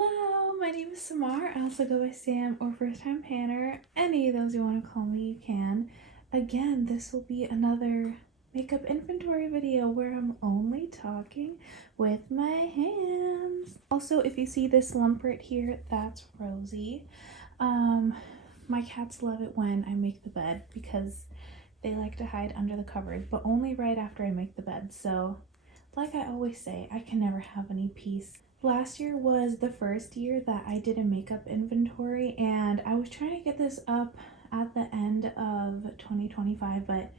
Hello, my name is Samar. I also go by Sam or First Time Panner. Any of those you want to call me, you can. Again, this will be another makeup inventory video where I'm only talking with my hands. Also, if you see this lump right here, that's Rosie. My cats love it when I make the bed because they like to hide under the covers, but only right after I make the bed. So, like I always say, I can never have any peace. Last year was the first year that I did a makeup inventory, and I was trying to get this up at the end of 2025, but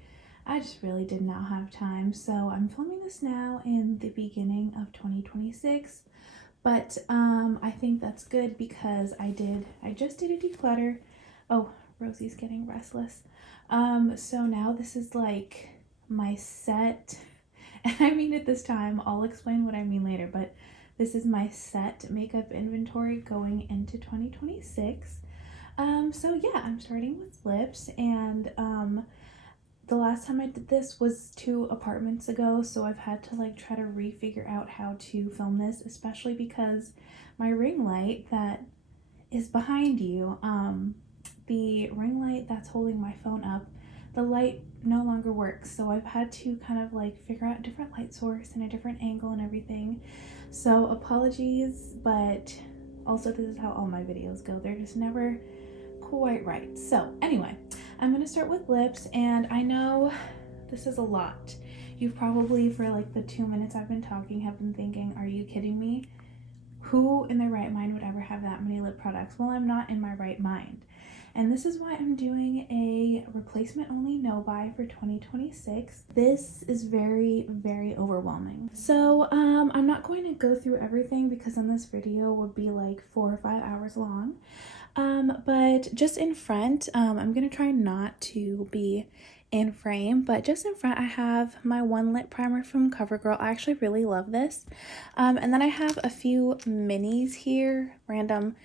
I just really did not have time. So I'm filming this now in the beginning of 2026. But I think that's good because I just did a declutter. Oh, Rosie's getting restless. So now this is like my set, and I mean it this time. I'll explain what I mean later, but this is my set makeup inventory going into 2026. So yeah, I'm starting with lips, and the last time I did this was 2 apartments ago, so I've had to like try to refigure out how to film this, especially because my ring light that is behind you, the ring light that's holding my phone up, the light no longer works, so I've had to kind of like figure out a different light source and a different angle and everything. So apologies, but also this is how all my videos go. They're just never quite right. So anyway, I'm gonna start with lips, and I know this is a lot. You've probably, for like the 2 minutes I've been talking, have been thinking, are you kidding me? Who in their right mind would ever have that many lip products? Well, I'm not in my right mind. And this is why I'm doing a replacement only no buy for 2026. This is very, very overwhelming. So I'm not going to go through everything because then this video would be like 4 or 5 hours long. But just in front, I'm gonna try not to be in frame, but just in front I have my one lip primer from CoverGirl. I actually really love this. And then I have a few minis here, random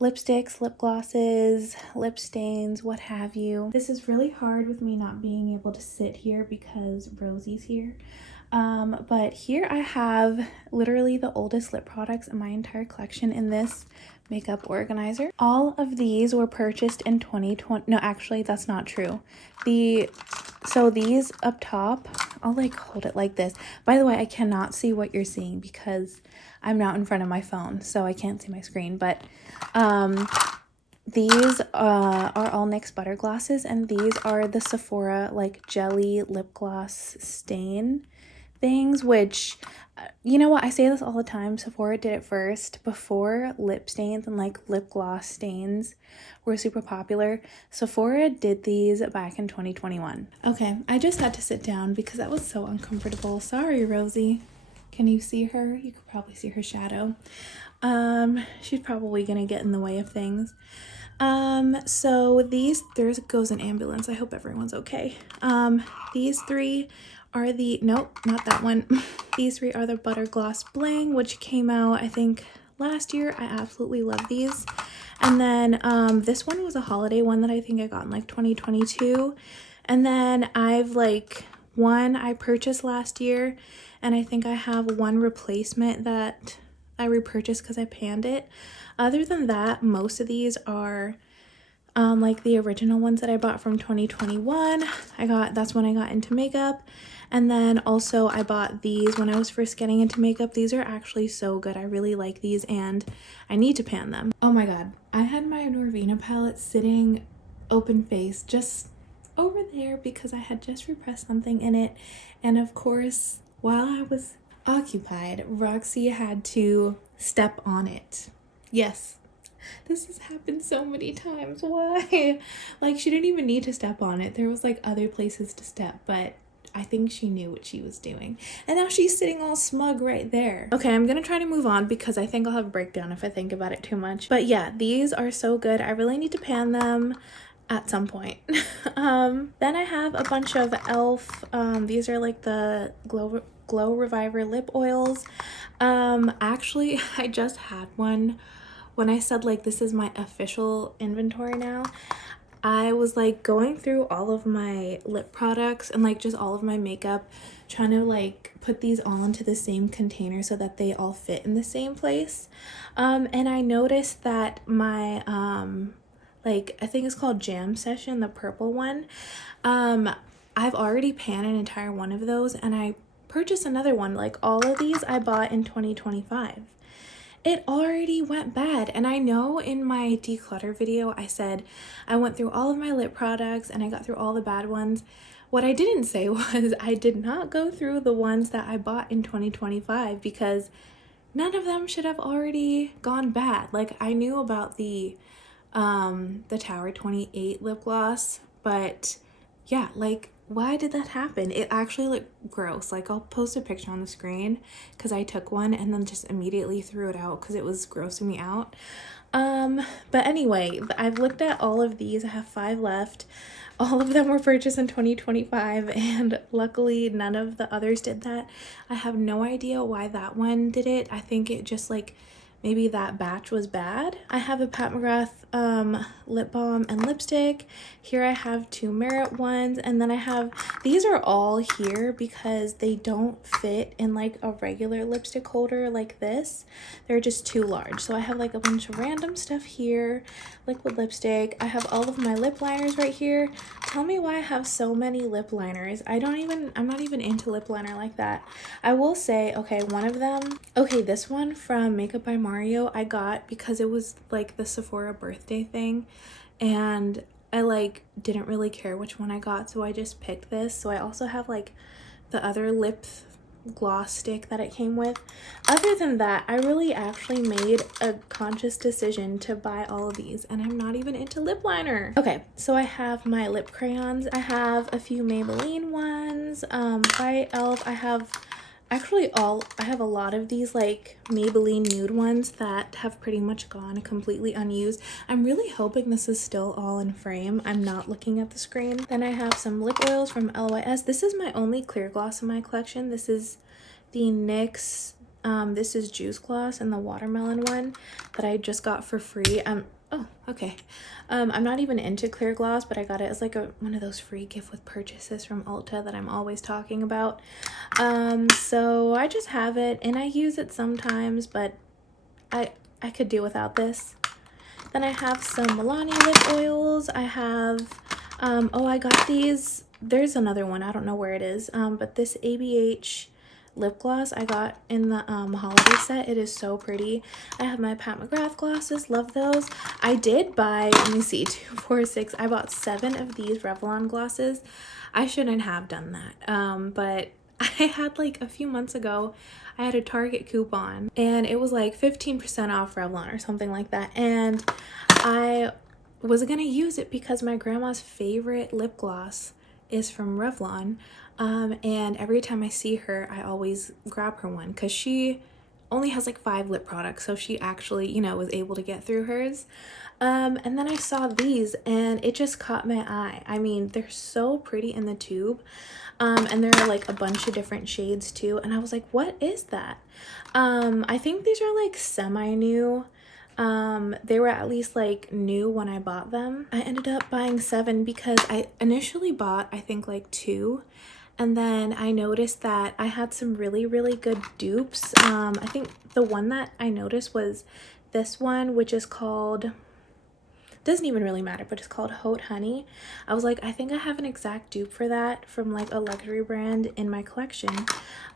lipsticks, lip glosses, lip stains, what have you. This is really hard with me not being able to sit here because Rosie's here. But here I have literally the oldest lip products in my entire collection in this makeup organizer. All of these were purchased in 2020. No, actually that's not true. So these up top, I'll like hold it like this. By the way, I cannot see what you're seeing because I'm not in front of my phone, so I can't see my screen, but these are all NYX butter glosses, and these are the Sephora like jelly lip gloss stain things, which you know what, I say this all the time, Sephora did it first. Before lip stains and like lip gloss stains were super popular, Sephora did these back in 2021. Okay, I just had to sit down because that was so uncomfortable. Sorry, Rosie. Can you see her? You could probably see her shadow. She's probably gonna get in the way of things. So there goes an ambulance. I hope everyone's okay. These three are nope, not that one. These three are the Butter Gloss Bling, which came out, I think, last year. I absolutely love these. And then, this one was a holiday one that I think I got in like 2022. And then I've like one I purchased last year, and I think I have one replacement that I repurchased because I panned it. Other than that, most of these are like the original ones that I bought from 2021. That's when I got into makeup. And then also I bought these when I was first getting into makeup. These are actually so good. I really like these, and I need to pan them. Oh my god, I had my Norvina palette sitting open face just over there because I had just repressed something in it, and of course while I was occupied, Roxy had to step on it. Yes, this has happened so many times. Why? Like, she didn't even need to step on it. There was like other places to step, but I think she knew what she was doing. And now she's sitting all smug right there. Okay, I'm gonna try to move on because I think I'll have a breakdown if I think about it too much. But yeah, these are so good. I really need to pan them at some point. Then I have a bunch of e.l.f. These are like the Glow Reviver lip oils. Actually, I just had one when I said like this is my official inventory now. I was like going through all of my lip products and like just all of my makeup, trying to like put these all into the same container so that they all fit in the same place. And I noticed that my like I think it's called Jam Session, the purple one. I've already panned an entire one of those, and I purchased another one. Like all of these I bought in 2025. It already went bad. And I know in my declutter video I said I went through all of my lip products and I got through all the bad ones. What I didn't say was I did not go through the ones that I bought in 2025 because none of them should have already gone bad. Like I knew about the Tower 28 lip gloss, but yeah, like why did that happen? It actually looked gross. Like I'll post a picture on the screen because I took one and then just immediately threw it out because it was grossing me out. But anyway, I've looked at all of these. I have 5 left. All of them were purchased in 2025, and luckily none of the others did that. I have no idea why that one did it. I think it just like maybe that batch was bad. I have a Pat McGrath lip balm and lipstick. Here I have 2 Merit ones, and then I have, these are all here because they don't fit in like a regular lipstick holder like this. They're just too large. So I have like a bunch of random stuff here, liquid lipstick. I have all of my lip liners right here. Tell me why I have so many lip liners. I'm not even into lip liner like that. I will say, okay, one of them, okay, this one from Makeup by Mario I got because it was like the Sephora birthday thing, and I like didn't really care which one I got, so I just picked this. So I also have like the other lip gloss stick that it came with. Other than that, I really actually made a conscious decision to buy all of these, and I'm not even into lip liner. Okay, so I have my lip crayons. I have a few Maybelline ones, by e.l.f. I have a lot of these like Maybelline nude ones that have pretty much gone completely unused. I'm really hoping this is still all in frame. I'm not looking at the screen. Then I have some lip oils from LYS. This is my only clear gloss in my collection. This is the NYX, this is Juice Gloss, and the watermelon one that I just got for free. Oh, okay. I'm not even into clear gloss, but I got it as like one of those free gift with purchases from Ulta that I'm always talking about. So I just have it and I use it sometimes, but I could do without this. Then I have some Milani lip oils. I have, oh, I got these. There's another one. I don't know where it is. But this ABH lip gloss I got in the holiday set. It is so pretty. I have my Pat McGrath glasses. Love those. I did buy, let me see, 2, 4, 6. I bought 7 of these Revlon glosses. I shouldn't have done that. But I had like a few months ago, I had a Target coupon and it was like 15% off Revlon or something like that. And I was gonna use it because my grandma's favorite lip gloss is from Revlon. And every time I see her, I always grab her one because she only has like 5 lip products. So she actually, you know, was able to get through hers. And then I saw these and it just caught my eye. I mean, they're so pretty in the tube. And there are like a bunch of different shades too. And I was like, what is that? I think these are like semi-new. They were at least like new when I bought them. I ended up buying 7 because I initially bought, I think like 2. And then I noticed that I had some really, really good dupes. I think the one that I noticed was this one, which is called, doesn't even really matter, but it's called Haute Honey. I was like, I think I have an exact dupe for that from like a luxury brand in my collection.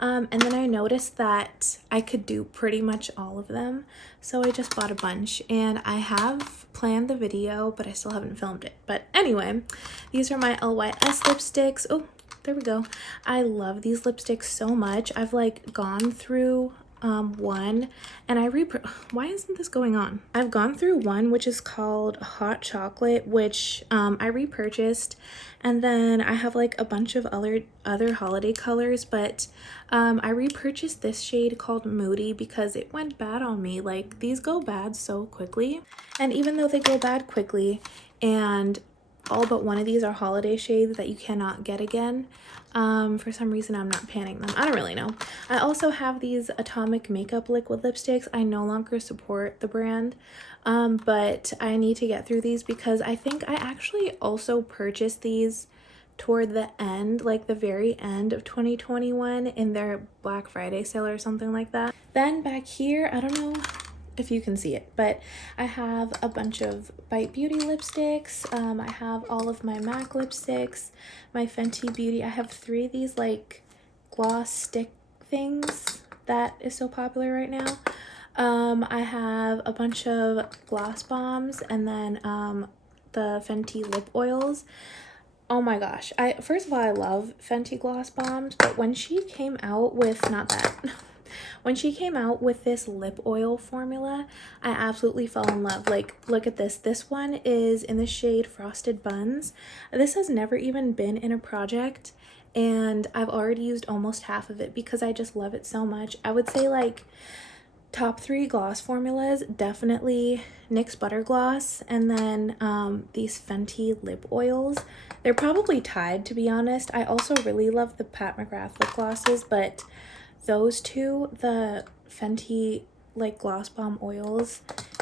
And then I noticed that I could dupe pretty much all of them. So I just bought a bunch and I have planned the video, but I still haven't filmed it. But anyway, these are my LYS lipsticks. Oh, there we go. I love these lipsticks so much. I've like gone through one and why isn't this going on? I've gone through one which is called Hot Chocolate, which I repurchased, and then I have like a bunch of other holiday colors, but I repurchased this shade called Moody because it went bad on me. Like these go bad so quickly, and even though they go bad quickly and all but one of these are holiday shades that you cannot get again. For some reason I'm not panning them. I don't really know. I also have these Atomic Makeup liquid lipsticks. I no longer support the brand, but I need to get through these because I think I actually also purchased these toward the end, like the very end of 2021 in their Black Friday sale or something like that. Then back here, I don't know if you can see it, but I have a bunch of Bite Beauty lipsticks. I have all of my MAC lipsticks, my Fenty Beauty. I have 3 of these like gloss stick things that is so popular right now. I have a bunch of gloss bombs and then the Fenty lip oils. Oh my gosh. First of all, I love Fenty gloss bombs, but when she came out with, not that, when she came out with this lip oil formula, I absolutely fell in love. Like, look at this. This one is in the shade Frosted Buns. This has never even been in a project, and I've already used almost half of it because I just love it so much. I would say like top 3 gloss formulas, definitely NYX Butter Gloss, and then these Fenty lip oils. They're probably tied, to be honest. I also really love the Pat McGrath lip glosses, but those two, the Fenty like gloss bomb oils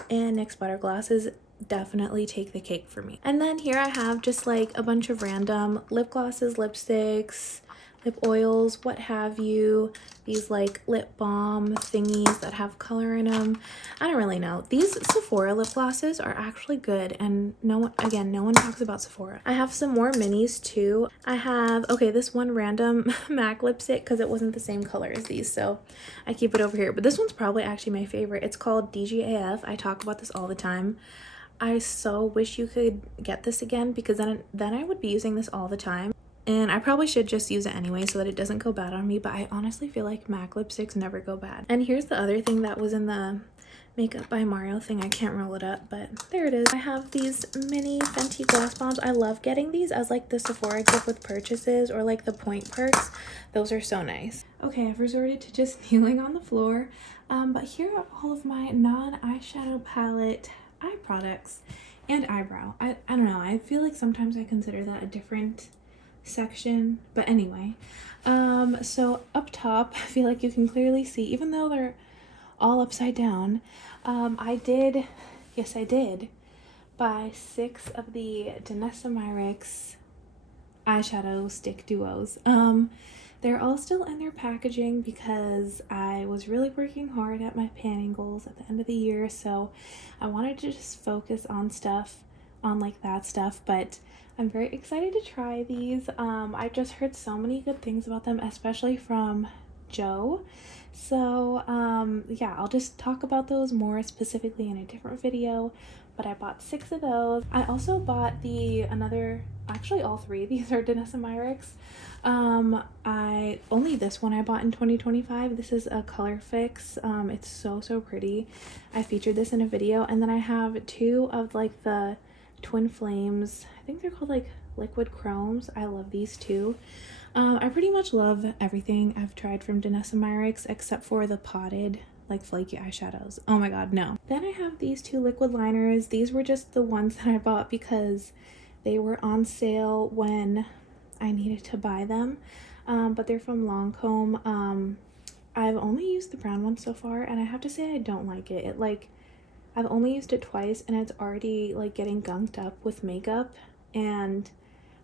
and NYX Butter Glosses, definitely take the cake for me. And then here I have just like a bunch of random lip glosses, lipsticks, lip oils, what have you. These like lip balm thingies that have color in them. I don't really know. These Sephora lip glosses are actually good, and no one talks about Sephora. I have some more minis too. I have, okay, this one random MAC lipstick because it wasn't the same color as these, so I keep it over here. But this one's probably actually my favorite. It's called DGAF. I talk about this all the time. I so wish you could get this again because then I would be using this all the time. And I probably should just use it anyway so that it doesn't go bad on me, but I honestly feel like MAC lipsticks never go bad. And here's the other thing that was in the Makeup by Mario thing. I can't roll it up, but there it is. I have these mini Fenty gloss bombs. I love getting these as like the Sephora gift with purchases or like the point perks. Those are so nice. Okay, I've resorted to just kneeling on the floor, but here are all of my non-eyeshadow palette eye products and eyebrow. I don't know. I feel like sometimes I consider that a different section, but anyway, so up top, I feel like you can clearly see, even though they're all upside down, I did buy 6 of the Danessa Myricks eyeshadow stick duos. They're all still in their packaging because I was really working hard at my panning goals at the end of the year, so I wanted to just focus on like that stuff, but I'm very excited to try these. I've just heard so many good things about them, especially from Joe. So yeah, I'll just talk about those more specifically in a different video, but I bought 6 of those. I also bought actually all 3 of these are Danessa Myricks. Only this one I bought in 2025. This is a color fix. It's so pretty. I featured this in a video, and then I have 2 of like the Twin Flames. I think they're called like liquid chromes. I love these too. I pretty much love everything I've tried from Danessa Myricks except for the potted like flaky eyeshadows. Oh my god, no. Then I have these 2 liquid liners. These were just the ones that I bought because they were on sale when I needed to buy them, but they're from Lancome. I've only used the brown one so far, and I have to say I don't like it. I've only used it twice and it's already like getting gunked up with makeup, and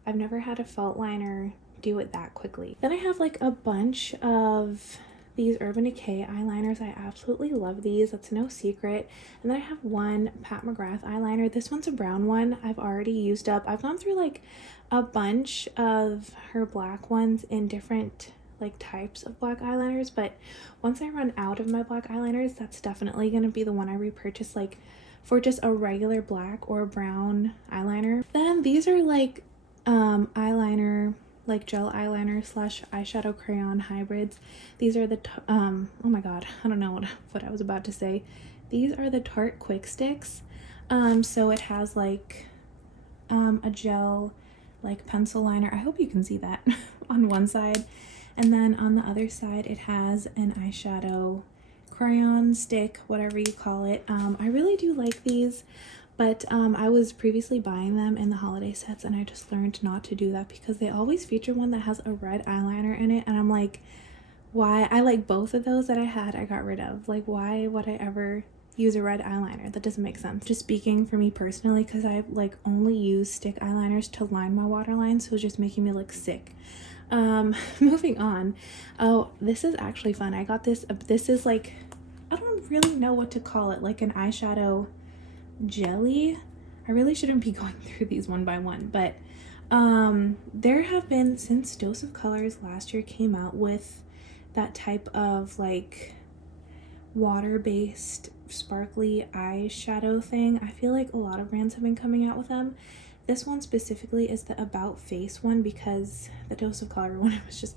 I've never had a felt liner do it that quickly. Then I have like a bunch of these Urban Decay eyeliners. I absolutely love these. That's no secret. And then I have one Pat McGrath eyeliner. This one's a brown one. I've already used up. I've gone through like a bunch of her black ones in different like types of black eyeliners, but once I run out of my black eyeliners, that's definitely going to be the one I repurchase like for just a regular black or brown eyeliner. Then these are like eyeliner, like gel eyeliner slash eyeshadow crayon hybrids. These are the oh my god, I don't know what I was about to say. These are the Tarte Quick Sticks. So it has like a gel like pencil liner. I hope you can see that on one side, and then on the other side it has an eyeshadow crayon stick, whatever you call it. I really do like these. But I was previously buying them in the holiday sets, and I just learned not to do that because they always feature one that has a red eyeliner in it, and I'm like, why? I like both of those that I had, I got rid of. Like, why would I ever use a red eyeliner? That doesn't make sense. Just speaking for me personally, because I like only use stick eyeliners to line my waterline, so it's just making me look sick. Moving on. Oh, this is actually fun. I got this. This is like, I don't really know what to call it, like an eyeshadow jelly. I really shouldn't be going through these one by one, but there have been, since Dose of Colors last year came out with that type of like water-based sparkly eyeshadow thing, I feel like a lot of brands have been coming out with them. This one specifically is the About Face one because the Dose of Color one was just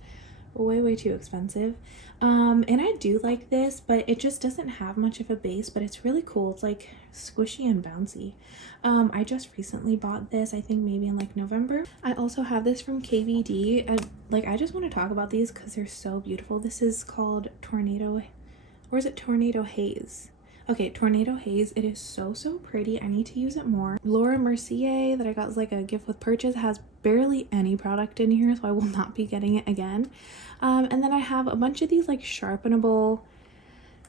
way too expensive. And I do like this, but it just doesn't have much of a base, but it's really cool. It's like squishy and bouncy. I just recently bought this, I think maybe in like November. I also have this from KVD, and like I just want to talk about these because they're so beautiful. This is called Tornado, or is it Tornado Haze? Okay, Tornado Haze. It is so pretty. I need to use it more. Laura Mercier that I got as like a gift with purchase has barely any product in here, so I will not be getting it again. And then I have a bunch of these like sharpenable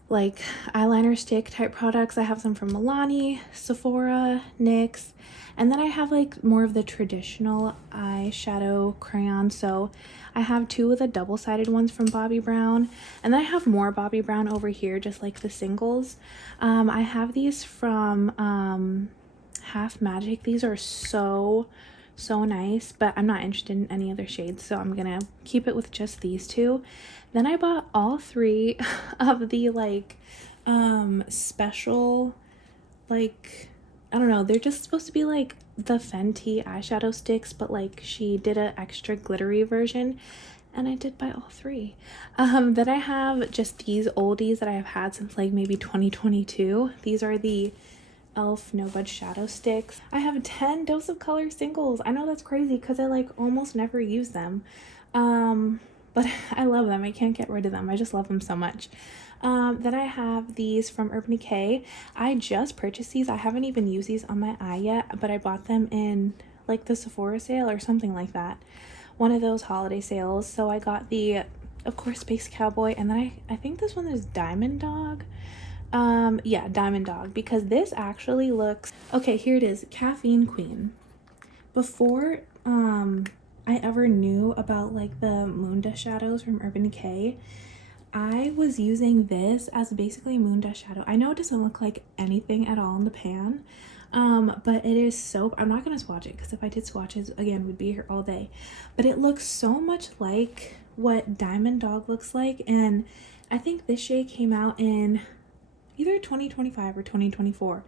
like eyeliner stick type products. I have some from Milani, Sephora, NYX, and then I have like more of the traditional eyeshadow crayons. So I have two of the double-sided ones from Bobbi Brown, and then I have more Bobbi Brown over here, just like the singles. I have these from Half Magic. These are so nice, but I'm not interested in any other shades, so I'm gonna keep it with just these two. Then I bought all three of the like special, like, I don't know, they're just supposed to be like the Fenty eyeshadow sticks, but like she did an extra glittery version, and I did buy all three. Then I have just these oldies that I have had since like maybe 2022. These are the Elf No Budge Shadow Sticks. I have 10 Dose of Color singles. I know that's crazy because I like almost never use them. But I love them. I can't get rid of them. I just love them so much. Then I have these from Urban Decay. I just purchased these. I haven't even used these on my eye yet, but I bought them in like the Sephora sale or something like that. One of those holiday sales. So I got the, of course, Space Cowboy, and then I think this one is Diamond Dog. Yeah, Diamond Dog, because this actually looks, okay, here it is, Caffeine Queen. Before I ever knew about like the Moon Dust shadows from Urban Decay, I was using this as basically a moon dust shadow. I know it doesn't look like anything at all in the pan, but it is so, I'm not gonna swatch it because if I did swatches again we'd be here all day, but it looks so much like what Diamond Dog looks like. And I think this shade came out in either 2025 or 2024,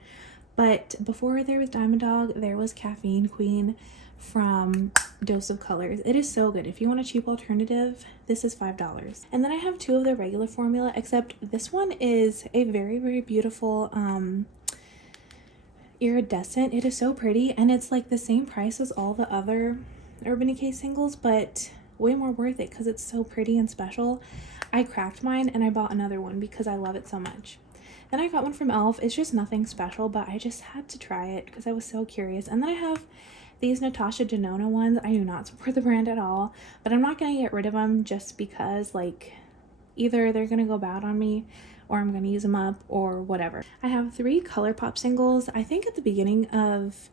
but before there was Diamond Dog, there was Caffeine Queen from Dose of Colors. It is so good. If you want a cheap alternative, this is $5. And then I have two of the regular formula, except this one is a very beautiful iridescent. It is so pretty, and it's like the same price as all the other Urban Decay singles, but way more worth it because it's so pretty and special. I cracked mine and I bought another one because I love it so much. Then I got one from Elf. It's just nothing special, but I just had to try it because I was so curious. And then I have these Natasha Denona ones. I do not support the brand at all, but I'm not going to get rid of them just because like either they're going to go bad on me or I'm going to use them up or whatever. I have 3 ColourPop singles. I think at the beginning of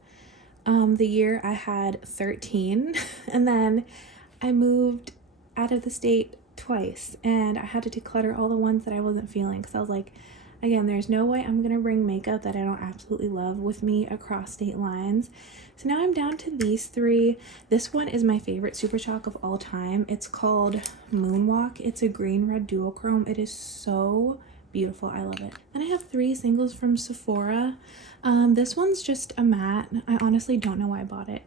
the year I had 13 and then I moved out of the state twice and I had to declutter all the ones that I wasn't feeling because I was like, again, there's no way I'm gonna bring makeup that I don't absolutely love with me across state lines. So now I'm down to these 3. This one is my favorite Super Shock of all time. It's called Moonwalk. It's a green red duochrome. It is so beautiful. I love it. Then I have 3 singles from Sephora. This one's just a matte. I honestly don't know why I bought it.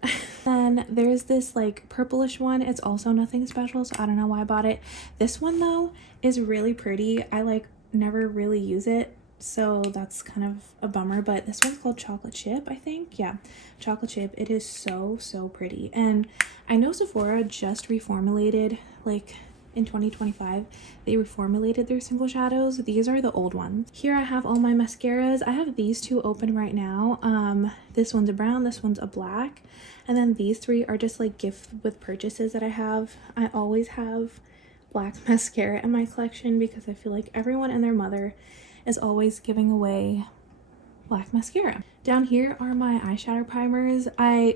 Then there's this like purplish one. It's also nothing special, so I don't know why I bought it. This one though is really pretty. I like never really use it, so that's kind of a bummer, but this one's called Chocolate Chip, I think. Yeah, Chocolate Chip. It is so pretty, and I know Sephora just reformulated like in 2025, they reformulated their single shadows. These are the old ones. Here I have all my mascaras. I have these two open right now. This one's a brown, this one's a black, and then these three are just like gift with purchases that I have. I always have black mascara in my collection because I feel like everyone and their mother is always giving away black mascara. Down here are my eyeshadow primers.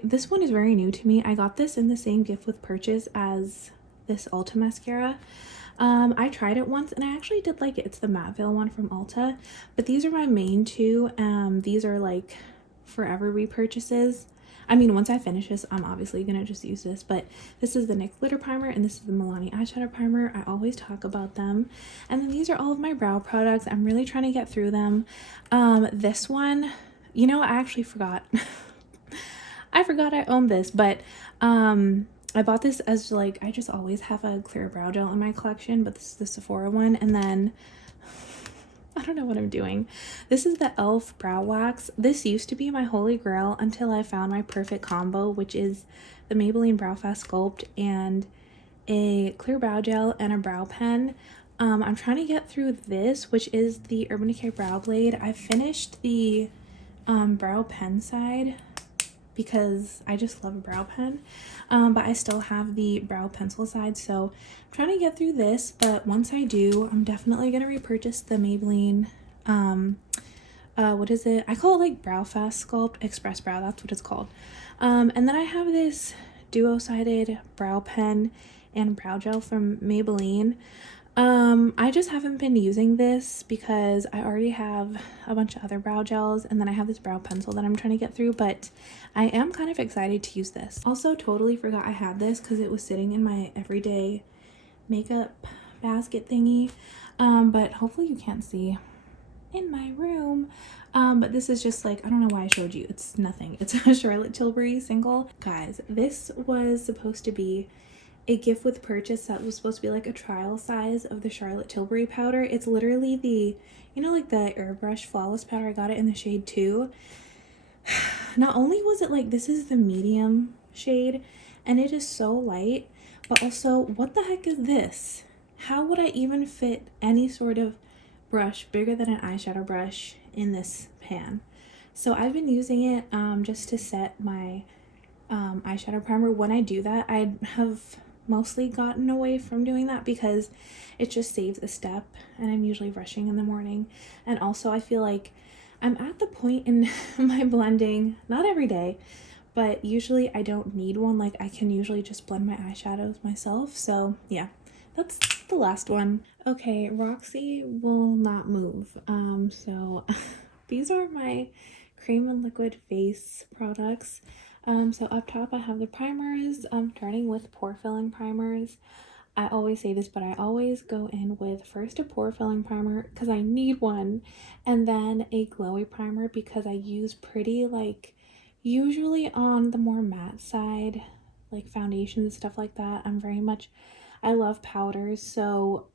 This one is very new to me. I got this in the same gift with purchase as this Ulta mascara. I tried it once and I actually did like it. It's the Matte Veil one from Ulta, but these are my main two. These are like forever repurchases. I mean, once I finish this, I'm obviously gonna just use this, but this is the NYX glitter primer and this is the Milani eyeshadow primer. I always talk about them. And then these are all of my brow products. I'm really trying to get through them. This one, you know, I actually forgot. I forgot I owned this, but I bought this as like, I just always have a clear brow gel in my collection, but this is the Sephora one. And then I don't know what I'm doing. This is the e.l.f. brow wax. This used to be my holy grail until I found my perfect combo, which is the Maybelline Brow Fast Sculpt and a clear brow gel and a brow pen. I'm trying to get through this, which is the Urban Decay Brow Blade. I finished the brow pen side because I just love a brow pen, but I still have the brow pencil side, so I'm trying to get through this. But once I do, I'm definitely gonna repurchase the Maybelline what is it, I call it like Brow Fast Sculpt Express Brow, that's what it's called. And then I have this duo-sided brow pen and brow gel from Maybelline. I just haven't been using this because I already have a bunch of other brow gels, and then I have this brow pencil that I'm trying to get through, but I am kind of excited to use this. Also totally forgot I had this because it was sitting in my everyday makeup basket thingy, but hopefully you can't see in my room. But this is just like, I don't know why I showed you, it's nothing. It's a Charlotte Tilbury single. Guys, this was supposed to be a gift with purchase that was supposed to be like a trial size of the Charlotte Tilbury powder. It's literally the, you know, like the airbrush flawless powder. I got it in the shade 2. Not only was it like, this is the medium shade and it is so light, but also what the heck is this? How would I even fit any sort of brush bigger than an eyeshadow brush in this pan? So I've been using it just to set my eyeshadow primer. When I do that, I have mostly gotten away from doing that because it just saves a step and I'm usually rushing in the morning. And also I feel like I'm at the point in my blending, not every day, but usually I don't need one. Like I can usually just blend my eyeshadows myself. So yeah, that's the last one. Okay, Roxy will not move. So these are my cream and liquid face products. So up top I have the primers. I'm starting with pore filling primers. I always say this, but I always go in with first a pore filling primer because I need one, and then a glowy primer because I use pretty, like, usually on the more matte side, like foundations and stuff like that. I love powders, so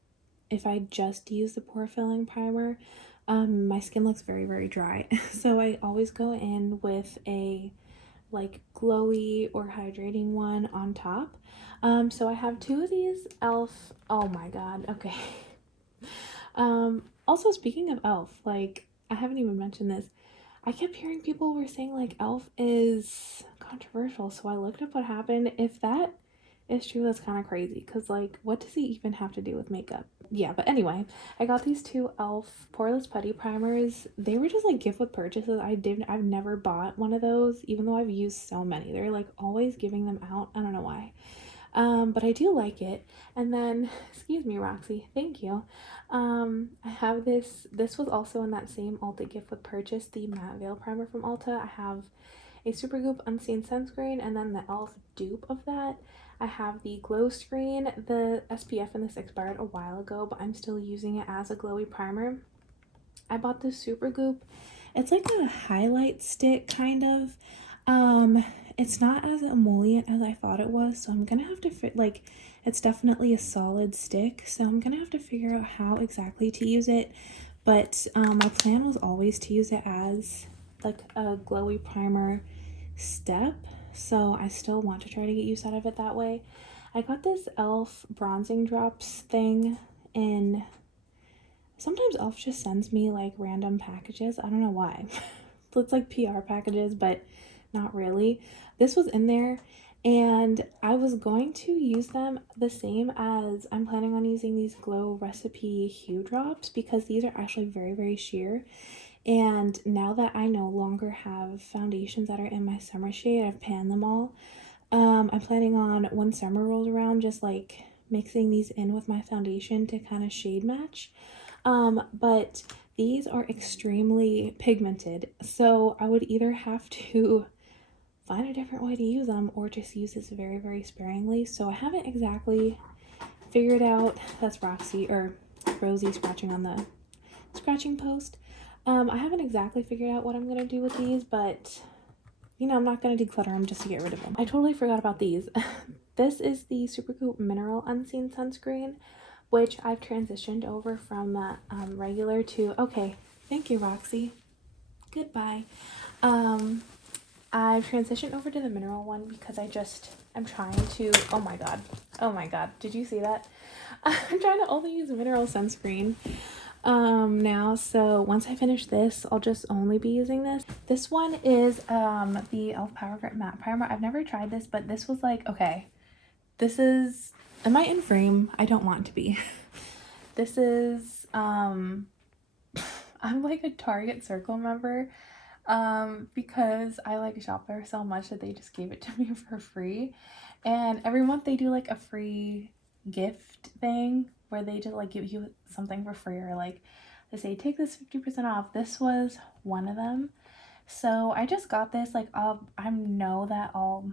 if I just use the pore filling primer, my skin looks very, very dry. So I always go in with a like glowy or hydrating one on top. So I have two of these e.l.f. Oh my god, okay. Also speaking of e.l.f., like I haven't even mentioned this. I kept hearing people were saying like e.l.f. is controversial, so I looked up what happened. If that is true, that's kind of crazy because like what does he even have to do with makeup? Yeah, but anyway, I got these two e.l.f. Poreless Putty primers. They were just like gift with purchases. I've never bought one of those, even though I've used so many. They're like always giving them out. I don't know why. But I do like it. And then, excuse me, Roxy, thank you. I have this was also in that same Ulta gift with purchase, the Matte Veil primer from Ulta. I have a Supergoop Unseen Sunscreen, and then the e.l.f. dupe of that. I have the glow screen. The SPF in this expired a while ago, but I'm still using it as a glowy primer. I bought this Supergoop. It's like a highlight stick kind of. It's not as emollient as I thought it was, so I'm gonna have to fit, like, it's definitely a solid stick, so I'm gonna have to figure out how exactly to use it. But my plan was always to use it as like a glowy primer step, so I still want to try to get use out of it that way. I got this e.l.f. bronzing drops thing, and sometimes e.l.f. just sends me like random packages. I don't know why. It's like PR packages, but not really. This was in there, and I was going to use them the same as I'm planning on using these Glow Recipe Hue Drops, because these are actually very, very sheer. And now that I no longer have foundations that are in my summer shade, I've panned them all. I'm planning on, when summer rolls around, just like mixing these in with my foundation to kind of shade match. But these are extremely pigmented, so I would either have to find a different way to use them or just use this very, very sparingly. So I haven't exactly figured out, that's Roxy or Rosie scratching on the scratching post. I haven't exactly figured out what I'm gonna do with these, but you know, I'm not gonna declutter them just to get rid of them. I totally forgot about these. This is the Supergoop Mineral Unseen Sunscreen, which I've transitioned over from regular to, okay, thank you, Roxy. Goodbye. I've transitioned over to the mineral one because I'm trying to, oh my god, did you see that? I'm trying to only use mineral sunscreen now, so once I finish this, I'll just only be using this. This one is the e.l.f. Power Grip Matte Primer. I've never tried this, but this was like, okay, this is, am I in frame? I don't want to be. This is I'm like a Target Circle member because I like shop there so much that they just gave it to me for free, and every month they do like a free gift thing where they just like give you something for free, or like they say take this 50% off. This was one of them, so I just got this. Like I know that I'll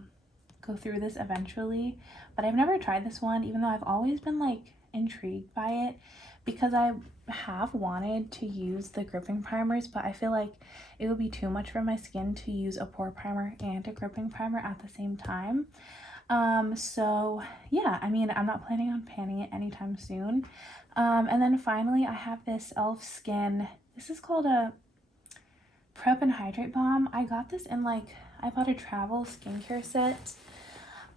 go through this eventually, but I've never tried this one, even though I've always been like intrigued by it, because I have wanted to use the gripping primers, but I feel like it would be too much for my skin to use a pore primer and a gripping primer at the same time. So yeah, I mean, I'm not planning on panning it anytime soon. And then finally I have this e.l.f. Skin, this is called a Prep and Hydrate Balm. I got this in like, I bought a travel skincare set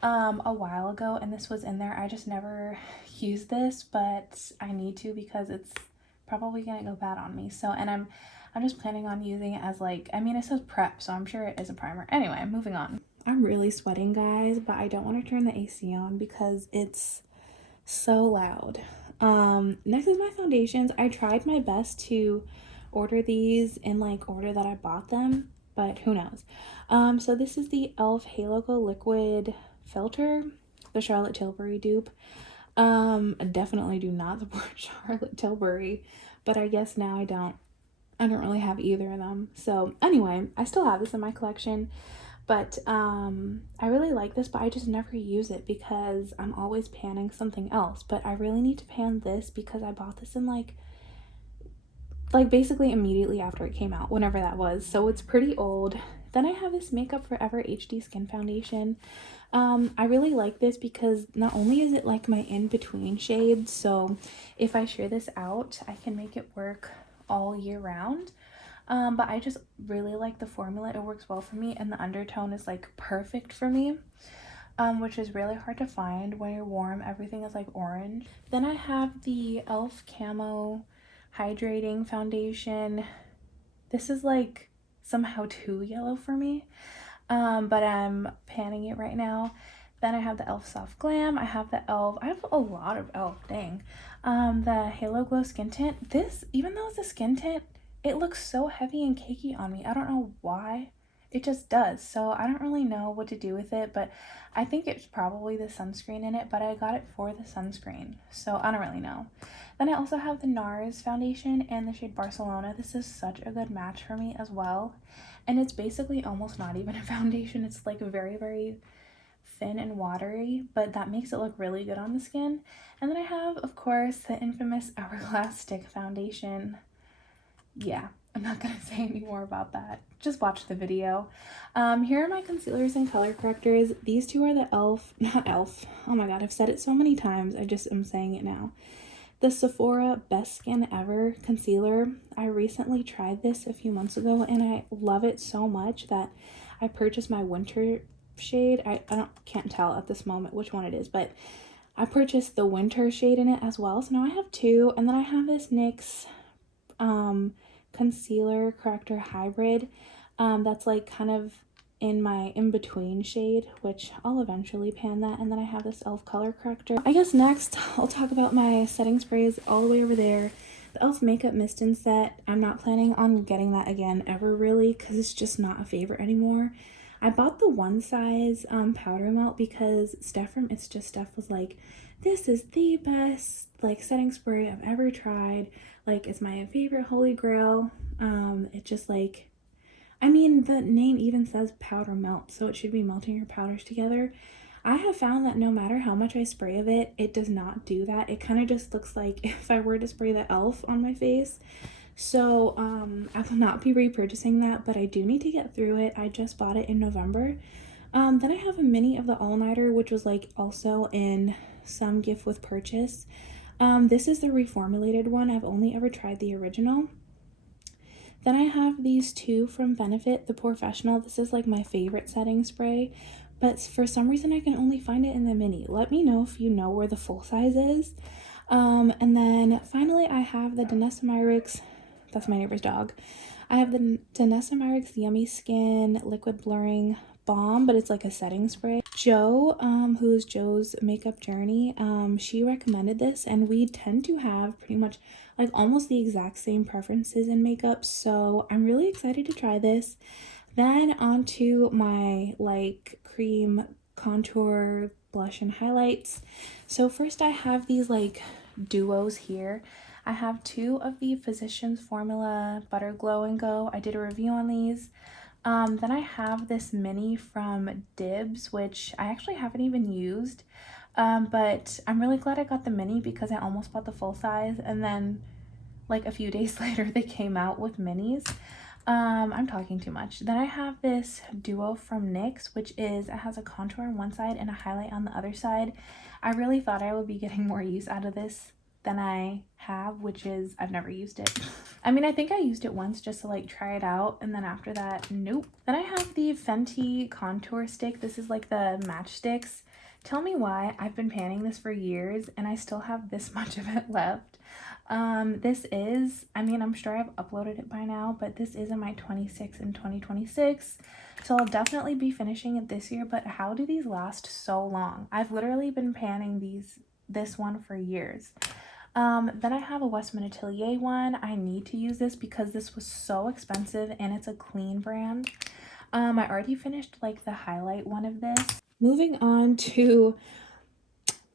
a while ago, and this was in there. I just never used this, but I need to because it's probably gonna go bad on me. So, and I'm just planning on using it as like, I mean, it says prep, so I'm sure it is a primer. Anyway, moving on. I'm really sweating, guys, but I don't want to turn the AC on because it's so loud. Next is my foundations. I tried my best to order these in like order that I bought them, but who knows. So this is the e.l.f. Halo Glow Liquid Filter, the Charlotte Tilbury dupe. Definitely do not support Charlotte Tilbury, but I guess now I don't really have either of them. So anyway, I still have this in my collection, but I really like this, but I just never use it because I'm always panning something else. But I really need to pan this because I bought this in like basically immediately after it came out, whenever that was, so it's pretty old. Then I have this Makeup Forever HD Skin Foundation. I really like this because not only is it like my in-between shade, so if I sheer this out, I can make it work all year round. But I just really like the formula. It works well for me, and the undertone is like perfect for me, which is really hard to find when you're warm. Everything is like orange. Then I have the e.l.f. Camo Hydrating Foundation. This is like somehow too yellow for me, but I'm panning it right now. Then I have the e.l.f. Soft Glam. I have the e.l.f. I have a lot of e.l.f. Dang. The Halo Glow Skin Tint. This, even though it's a skin tint, it looks so heavy and cakey on me. I don't know why. It just does. So I don't really know what to do with it, but I think it's probably the sunscreen in it, but I got it for the sunscreen, so I don't really know. Then I also have the NARS foundation and the shade Barcelona. This is such a good match for me as well. And it's basically almost not even a foundation. It's like very, very thin and watery, but that makes it look really good on the skin. And then I have, of course, the infamous Hourglass Stick Foundation. Yeah, I'm not gonna say any more about that. Just watch the video. Here are my concealers and color correctors. These two are the e.l.f. not e.l.f. Oh my god, I've said it so many times. I just am saying it now. The Sephora Best Skin Ever concealer. I recently tried this a few months ago and I love it so much that I purchased my winter shade. I can't tell at this moment which one it is, but I purchased the winter shade in it as well. So now I have two, and then I have this NYX concealer corrector hybrid that's like kind of in my in-between shade, which I'll eventually pan that. And then I have this e.l.f. color corrector. I guess next I'll talk about my setting sprays all the way over there. The e.l.f. makeup mist and set, I'm not planning on getting that again ever really, because it's just not a favorite anymore. I bought the one size powder melt because Steph from It's Just Steph was like, this is the best like setting spray I've ever tried. Like, it's my favorite holy grail. It just like, I mean, the name even says powder melt, so it should be melting your powders together. I have found that no matter how much I spray of it, it does not do that. It kind of just looks like if I were to spray the e.l.f. on my face. So I will not be repurchasing that, but I do need to get through it. I just bought it in November. Then I have a mini of the all-nighter, which was like also in some gift with purchase. This is the reformulated one. I've only ever tried the original. Then I have these two from Benefit, the Professional. This is like my favorite setting spray, but for some reason I can only find it in the mini. Let me know if you know where the full size is. And then finally I have the Danessa Myricks, that's my neighbor's dog. I have the Danessa Myricks Yummy Skin Liquid Blurring Balm, but it's like a setting spray. Jo, who's Jo's Makeup Journey, she recommended this, and we tend to have pretty much like almost the exact same preferences in makeup, so I'm really excited to try this. Then onto my like cream contour blush and highlights. So first I have these like duos here. I have two of the Physicians Formula Butter Glow and Go. I did a review on these. Then I have this mini from Dibs, which I actually haven't even used, but I'm really glad I got the mini because I almost bought the full size, and then like a few days later they came out with minis. I'm talking too much. Then I have this duo from NYX, which is, it has a contour on one side and a highlight on the other side. I really thought I would be getting more use out of this than I have, which is I've never used it. I mean, I think I used it once just to like try it out, and then after that, nope. Then I have the Fenty contour stick. This is like the matchsticks. Tell me why I've been panning this for years and I still have this much of it left. This is, I mean, I'm sure I've uploaded it by now, but this is in my 26 and 2026. So I'll definitely be finishing it this year, but how do these last so long? I've literally been panning this one for years. Then I have a Westman Atelier one. I need to use this because this was so expensive and it's a clean brand. I already finished like the highlight one of this. Moving on to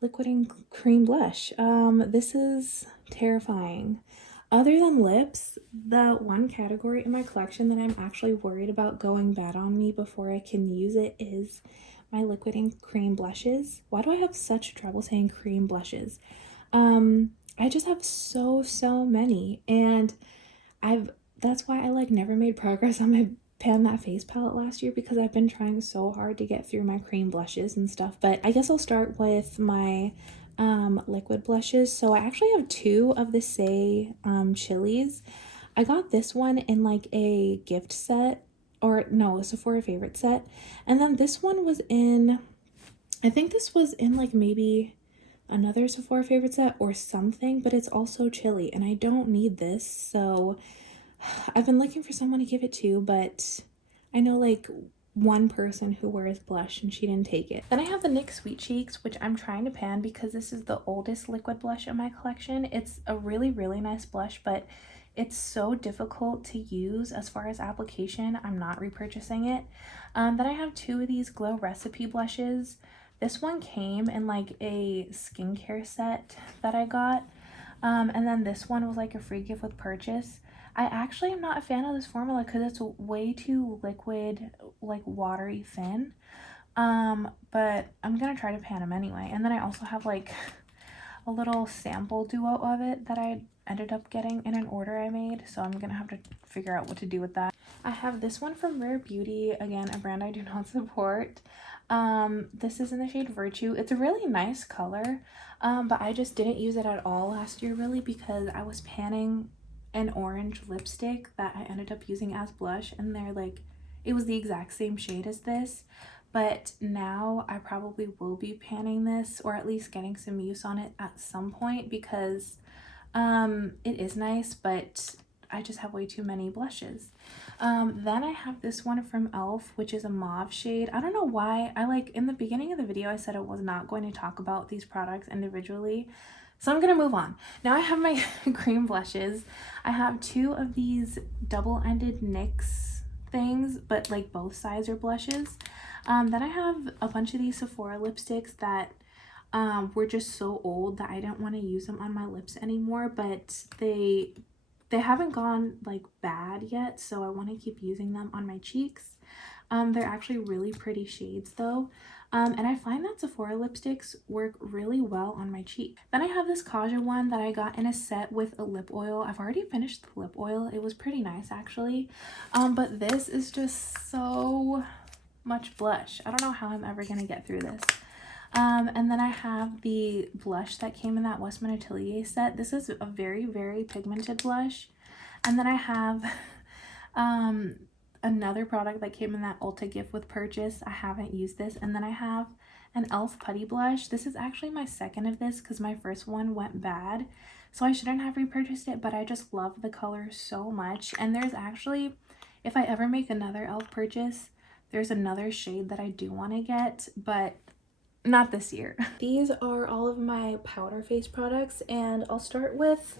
liquid and cream blush. This is terrifying. Other than lips, the one category in my collection that I'm actually worried about going bad on me before I can use it is my liquid and cream blushes. Why do I have such trouble saying cream blushes? I just have so many, and that's why I like never made progress on my Pan That Face palette last year, because I've been trying so hard to get through my cream blushes and stuff. But I guess I'll start with my liquid blushes. So I actually have two of the Say Chilies. I got this one in like a gift set, or no, a Sephora favorite set, and then this one was in, I think this was in like maybe another Sephora favorite set or something, but it's also chilly and I don't need this, so I've been looking for someone to give it to, but I know like one person who wears blush and she didn't take it. Then I have the NYX Sweet Cheeks, which I'm trying to pan because this is the oldest liquid blush in my collection. It's a really nice blush, but it's so difficult to use as far as application. I'm not repurchasing it. Then I have two of these Glow Recipe blushes. This one came in like a skincare set that I got. And then this one was like a free gift with purchase. I actually am not a fan of this formula because it's way too liquid, like watery thin. But I'm gonna try to pan them anyway. And then I also have like a little sample duo of it that I ended up getting in an order I made, so I'm gonna have to figure out what to do with that. I have this one from Rare Beauty, again, a brand I do not support. This is in the shade Virtue. It's a really nice color, but I just didn't use it at all last year really because I was panning an orange lipstick that I ended up using as blush, and they're like, it was the exact same shade as this, but now I probably will be panning this, or at least getting some use on it at some point, because it is nice, but I just have way too many blushes. Then I have this one from e.l.f., which is a mauve shade. I don't know why. In the beginning of the video, I said I was not going to talk about these products individually. So I'm going to move on. Now I have my cream blushes. I have two of these double-ended NYX things, but like both sides are blushes. Then I have a bunch of these Sephora lipsticks that were just so old that I didn't want to use them on my lips anymore, but they haven't gone like bad yet, so I want to keep using them on my cheeks. They're actually really pretty shades though. And I find that Sephora lipsticks work really well on my cheek. Then I have this Kaja one that I got in a set with a lip oil. I've already finished the lip oil. It was pretty nice actually. But this is just so much blush. I don't know how I'm ever gonna get through this. And then I have the blush that came in that Westman Atelier set. This is a very, very pigmented blush. And then I have another product that came in that Ulta gift with purchase. I haven't used this. And then I have an e.l.f. putty blush. This is actually my second of this because my first one went bad. So I shouldn't have repurchased it, but I just love the color so much. And there's actually, if I ever make another e.l.f. purchase, there's another shade that I do want to get, but not this year. These are all of my powder face products, and I'll start with,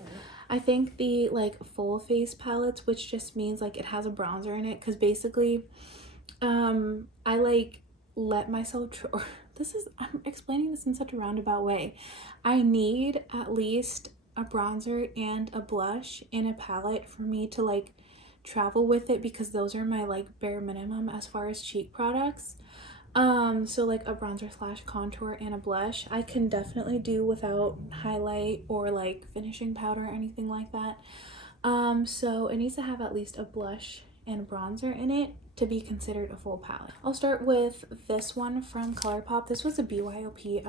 I think, the like full face palettes, which just means like it has a bronzer in it, because basically I like let myself I'm explaining this in such a roundabout way. I need at least a bronzer and a blush in a palette for me to like travel with it, because those are my like bare minimum as far as cheek products. So like a bronzer slash contour and a blush. I can definitely do without highlight or like finishing powder or anything like that. So it needs to have at least a blush and bronzer in it to be considered a full palette. I'll start with this one from ColourPop. This was a BYOP.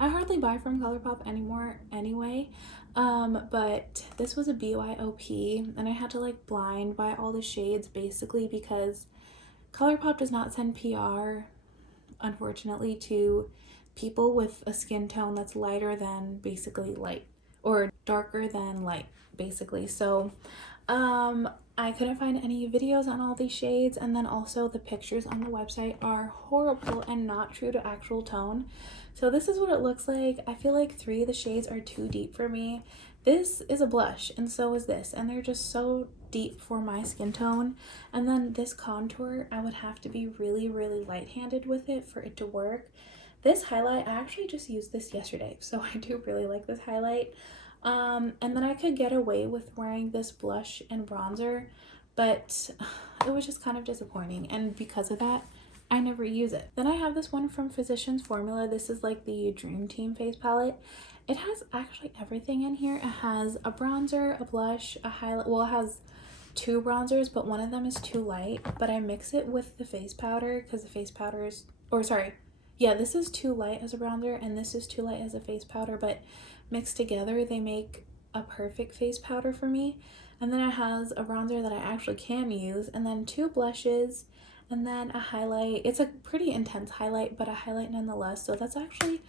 I hardly buy from ColourPop anymore anyway. But this was a BYOP, and I had to like blind buy all the shades basically because ColourPop does not send PR, unfortunately, to people with a skin tone that's lighter than basically light, or darker than light, basically. So I couldn't find any videos on all these shades, and then also the pictures on the website are horrible and not true to actual tone. So this is what it looks like. I feel like 3 of the shades are too deep for me. This is a blush, and so is this, and they're just so deep for my skin tone. And then this contour, I would have to be really, really light-handed with it for it to work. This highlight, I actually just used this yesterday, so I do really like this highlight. And then I could get away with wearing this blush and bronzer, but it was just kind of disappointing, and because of that, I never use it. Then I have this one from Physicians Formula. This is like the Dream Team face palette. It has actually everything in here. It has a bronzer, a blush, a highlight. Well, it has 2 bronzers, but one of them is too light, but I mix it with the face powder because the face powder is, or sorry, yeah, this is too light as a bronzer and this is too light as a face powder, but mixed together they make a perfect face powder for me. And then it has a bronzer that I actually can use, and then 2 blushes, and then a highlight. It's a pretty intense highlight, but a highlight nonetheless. So that's actually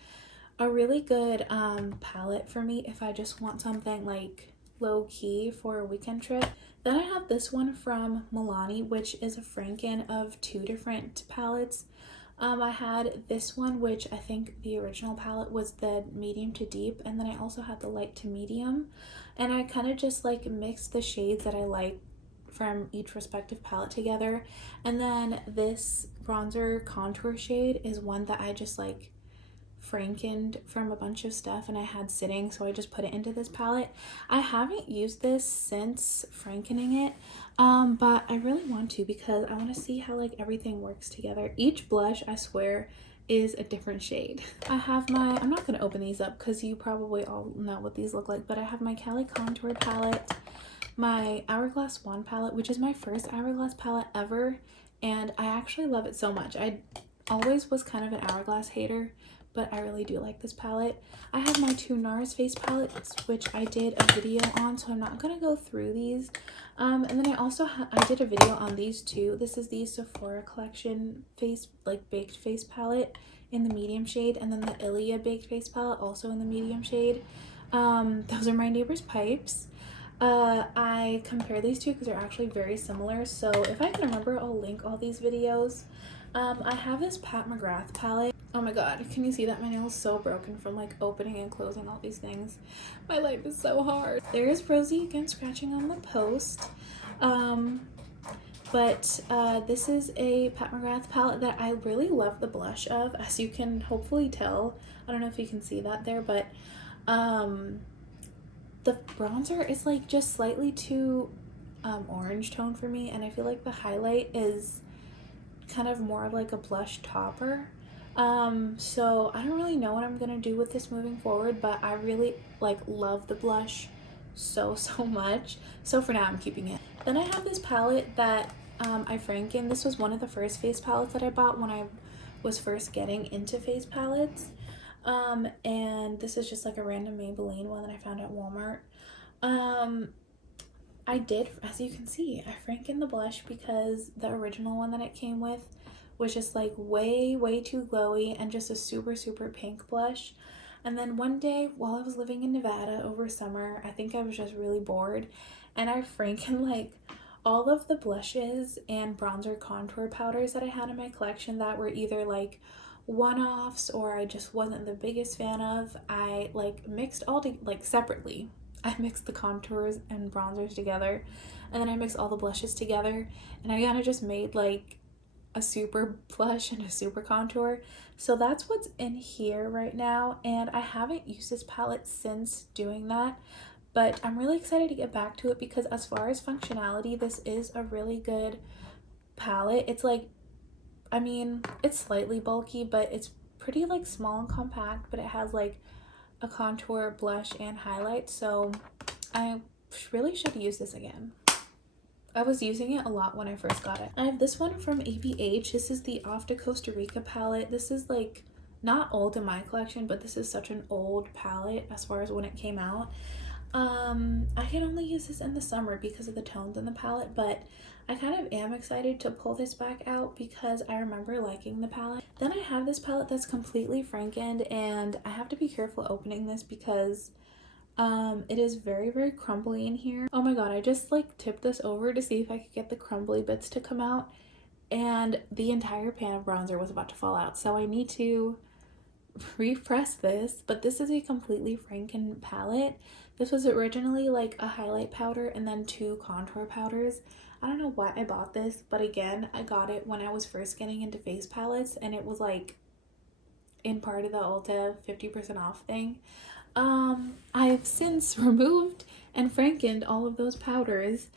a really good palette for me if I just want something like low-key for a weekend trip. Then I have this one from Milani, which is a Franken of 2 different palettes. I had this one, which I think the original palette was the medium to deep, and then I also had the light to medium, and I kind of just like mixed the shades that I like from each respective palette together. And then this bronzer contour shade is one that I just like frankened from a bunch of stuff and I had sitting, so I just put it into this palette. I haven't used this since frankening it, but I really want to because I want to see how like everything works together. Each blush, I swear, is a different shade. I have my, I'm not going to open these up because you probably all know what these look like, but I have my Cali Contour palette, my Hourglass Wand palette, which is my first Hourglass palette ever, and I actually love it so much. I always was kind of an Hourglass hater, but I really do like this palette. I have my two NARS face palettes, which I did a video on, so I'm not gonna go through these. And then I did a video on these two. This is the Sephora collection baked face palette in the medium shade, and then the Ilia baked face palette also in the medium shade. Those are my neighbor's pipes. I compare these two because they're actually very similar, so if I can remember, I'll link all these videos. I have this Pat McGrath palette. Oh my god, can you see that? My nail is so broken from like opening and closing all these things. My life is so hard. There is Rosie again scratching on the post. This is a Pat McGrath palette that I really love the blush of, as you can hopefully tell. I don't know if you can see that there, but the bronzer is like just slightly too orange tone for me, and I feel like the highlight is kind of more of like a blush topper. So I don't really know what I'm gonna do with this moving forward, but I really like love the blush so much. So for now I'm keeping it. Then I have this palette that I franken. This was one of the first face palettes that I bought when I was first getting into face palettes. And this is just like a random Maybelline one that I found at Walmart. I did, as you can see, I franken the blush because the original one that it came with was just like way too glowy and just a super pink blush. And then one day while I was living in Nevada over summer, I think I was just really bored, and I franken like all of the blushes and bronzer contour powders that I had in my collection that were either like one-offs or I just wasn't the biggest fan of. I like mixed all separately. I mixed the contours and bronzers together, and then I mixed all the blushes together, and I kind of just made like a super blush and a super contour. So that's what's in here right now, and I haven't used this palette since doing that, but I'm really excited to get back to it because as far as functionality, this is a really good palette. It's like, I mean, it's slightly bulky, but it's pretty like small and compact, but it has like a contour, blush, and highlight, so I really should use this again. I was using it a lot when I first got it. I have this one from ABH. This is the Off to Costa Rica palette. This is like not old in my collection, but this is such an old palette as far as when it came out. I can only use this in the summer because of the tones in the palette, but I kind of am excited to pull this back out because I remember liking the palette. Then I have this palette that's completely frankened, and I have to be careful opening this because it is very crumbly in here. Oh my god, I just like tipped this over to see if I could get the crumbly bits to come out, and the entire pan of bronzer was about to fall out, so I need to repress this. But this is a completely franken palette. This was originally like a highlight powder and then two contour powders. I don't know why I bought this, but again, I got it when I was first getting into face palettes, and it was like in part of the Ulta 50% off thing. I've since removed and frankened all of those powders,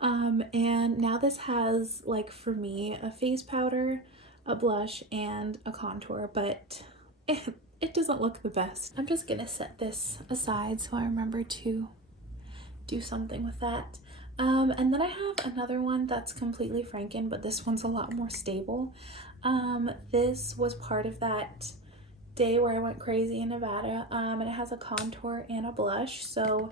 and now this has like for me a face powder, a blush, and a contour, but it doesn't look the best. I'm just gonna set this aside so I remember to do something with that. And then I have another one that's completely franken, but this one's a lot more stable. This was part of that day where I went crazy in Nevada, and it has a contour and a blush. So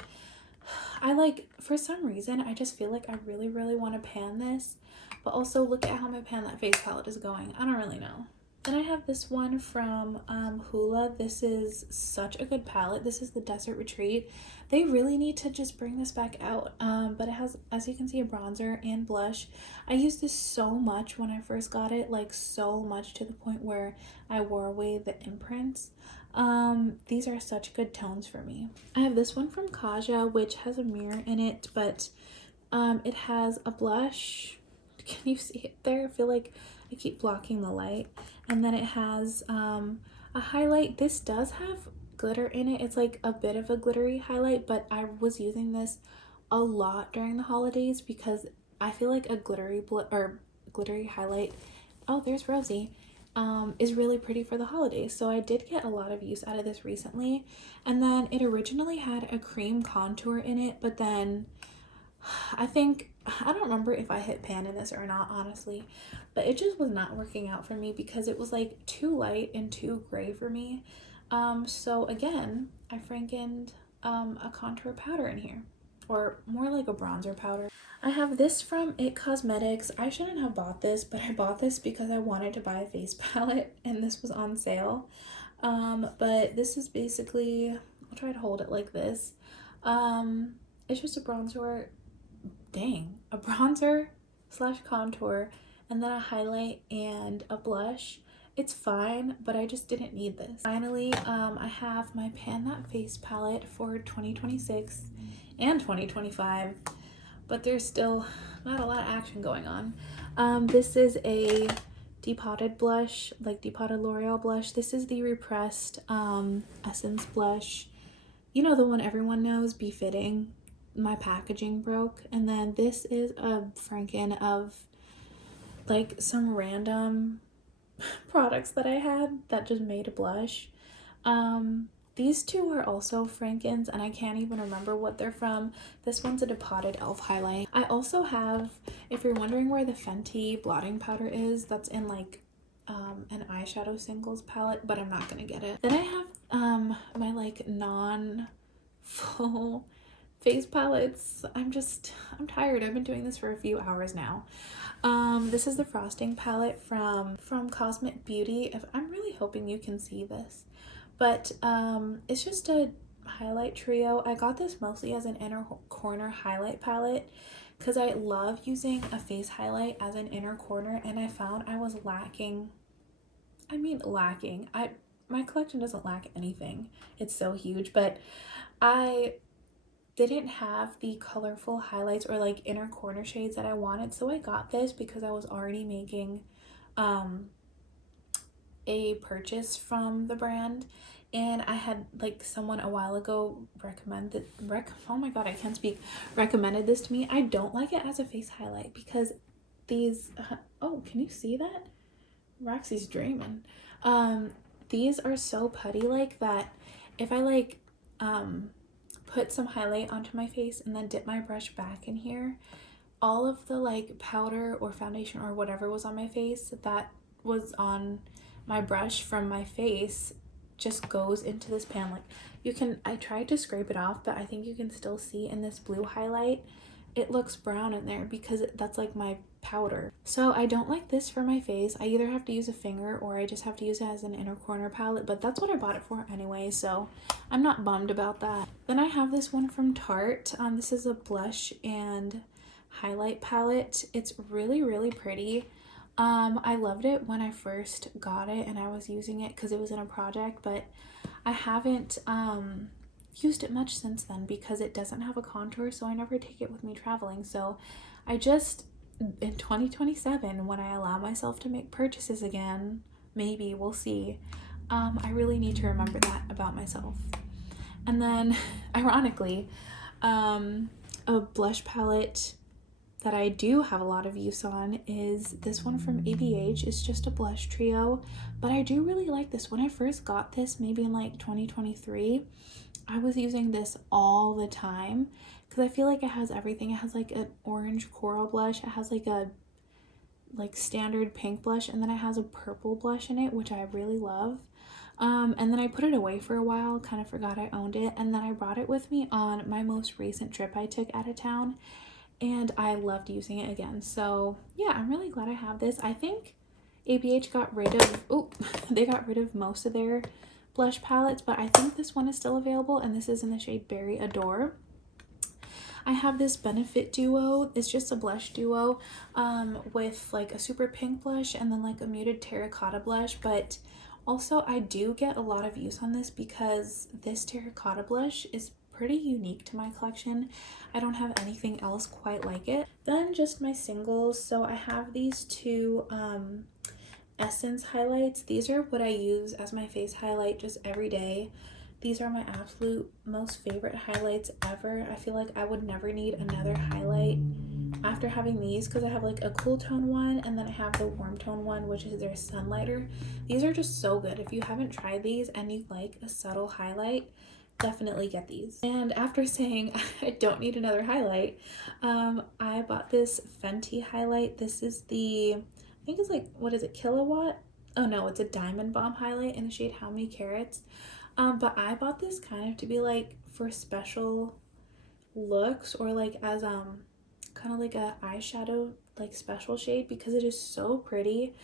I like, for some reason, I just feel like I really want to pan this, but also look at how my pan that face palette is going. I don't really know. Then I have this one from Hoola. This is such a good palette. This is the Desert Retreat. They really need to just bring this back out, but it has, as you can see, a bronzer and blush. I used this so much when I first got it, like so much to the point where I wore away the imprints. These are such good tones for me. I have this one from Kaja, which has a mirror in it, but it has a blush. Can you see it there? I feel like I keep blocking the light. And then it has a highlight. This does have glitter in it. It's like a bit of a glittery highlight, but I was using this a lot during the holidays because I feel like a glittery highlight, oh, there's Rosie, is really pretty for the holidays. So I did get a lot of use out of this recently. And then it originally had a cream contour in it, but then I think, I don't remember if I hit pan in this or not, honestly, but it just was not working out for me because it was like too light and too gray for me. So again, I frankened a contour powder in here, or more like a bronzer powder. I have this from It Cosmetics. I shouldn't have bought this, but I bought this because I wanted to buy a face palette and this was on sale. But this is basically, I'll try to hold it like this. It's just a bronzer, a bronzer slash contour, and then a highlight and a blush. It's fine, but I just didn't need this. Finally, I have my Pan That Face palette for 2026 and 2025, but there's still not a lot of action going on. This is a depotted blush, like depotted L'Oreal blush. This is the Repressed Essence blush. You know, the one everyone knows, Befitting. My packaging broke. And then this is a Franken of like some random products that I had that just made a blush. These two are also Frankens, and I can't even remember what they're from. This one's a depotted elf highlight. I also have, if you're wondering where the Fenty blotting powder is, that's in like an eyeshadow singles palette, but I'm not gonna get it. Then I have my like non-full face palettes. I'm tired. I've been doing this for a few hours now. This is the frosting palette from Cosmic Beauty. I'm really hoping you can see this, but it's just a highlight trio. I got this mostly as an inner corner highlight palette because I love using a face highlight as an inner corner, and I found I was lacking. I mean, lacking. My collection doesn't lack anything. It's so huge, but I didn't have the colorful highlights or like inner corner shades that I wanted, so I got this because I was already making a purchase from the brand, and I had like someone a while ago recommended recommended this to me. I don't like it as a face highlight because these oh, can you see that? Roxy's dreaming. These are so putty like that if I like put some highlight onto my face and then dip my brush back in here, all of the like powder or foundation or whatever was on my face that was on my brush from my face just goes into this pan. Like you can, I tried to scrape it off, but I think you can still see in this blue highlight it looks brown in there because that's like my powder. So I don't like this for my face. I either have to use a finger or I just have to use it as an inner corner palette, but that's what I bought it for anyway, so I'm not bummed about that. Then I have this one from Tarte. This is a blush and highlight palette. It's really, really pretty. I loved it when I first got it and I was using it because it was in a project, but I haven't used it much since then because it doesn't have a contour, so I never take it with me traveling. So I just, in 2027, when I allow myself to make purchases again, maybe, we'll see, I really need to remember that about myself. And then ironically, a blush palette that I do have a lot of use on is this one from ABH. It's just a blush trio, but I do really like this. When I first got this, maybe in like 2023, I was using this all the time because I feel like it has everything. It has like an orange coral blush, it has like a standard pink blush, and then it has a purple blush in it, which I really love. And then I put it away for a while, kind of forgot I owned it, and then I brought it with me on my most recent trip I took out of town, and I loved using it again. So yeah, I'm really glad I have this. I think ABH got rid of, they got rid of most of their blush palettes, but I think this one is still available, and this is in the shade Berry Adore. I have this Benefit duo. It's just a blush duo with like a super pink blush and then like a muted terracotta blush, but also I do get a lot of use on this because this terracotta blush is pretty unique to my collection. I don't have anything else quite like it. Then just my singles. So I have these two Essence highlights. These are what I use as my face highlight just every day. These are my absolute most favorite highlights ever. I feel like I would never need another highlight after having these because I have like a cool tone one and then I have the warm tone one, which is their Sunlighter. These are just so good. If you haven't tried these and you like a subtle highlight, definitely get these. And after saying I don't need another highlight, I bought this Fenty highlight. This is the, I think it's like, what is it, Kilowatt? Oh no, it's a Diamond Bomb highlight in the shade How Many Carats. But I bought this kind of to be like for special looks, or like as kind of like a eyeshadow like special shade, because it is so pretty.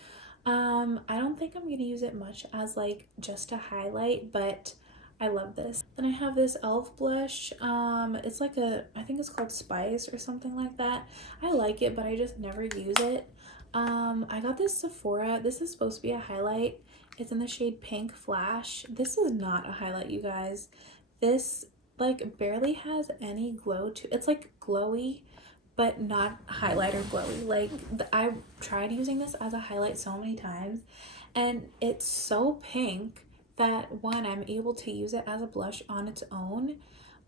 I don't think I'm gonna use it much as like just a highlight, but I love this. Then I have this e.l.f. blush. It's like a, I think it's called Spice or something like that. I like it, but I just never use it. I got this Sephora. This is supposed to be a highlight. It's in the shade Pink Flash. This is not a highlight, you guys. This like barely has any glow to, it's like glowy, but not highlighter glowy. Like I tried using this as a highlight so many times, and it's so pink that one, I'm able to use it as a blush on its own,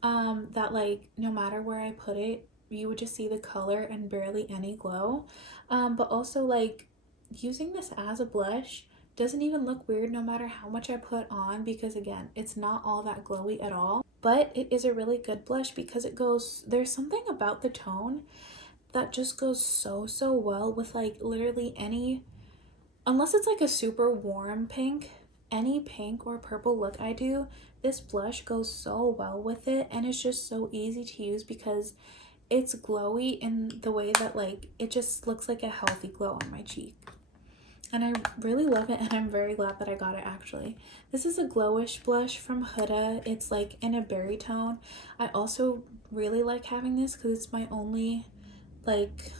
that like no matter where I put it, you would just see the color and barely any glow. But also like using this as a blush doesn't even look weird no matter how much I put on, because again, it's not all that glowy at all. But it is a really good blush because it goes, there's something about the tone that just goes so well with like literally any, unless it's like a super warm pink, any pink or purple look I do, this blush goes so well with it, and it's just so easy to use because it's glowy in the way that like it just looks like a healthy glow on my cheek. And I really love it, and I'm very glad that I got it actually. This is a glowish blush from Huda. It's like in a berry tone. I also really like having this because it's my only like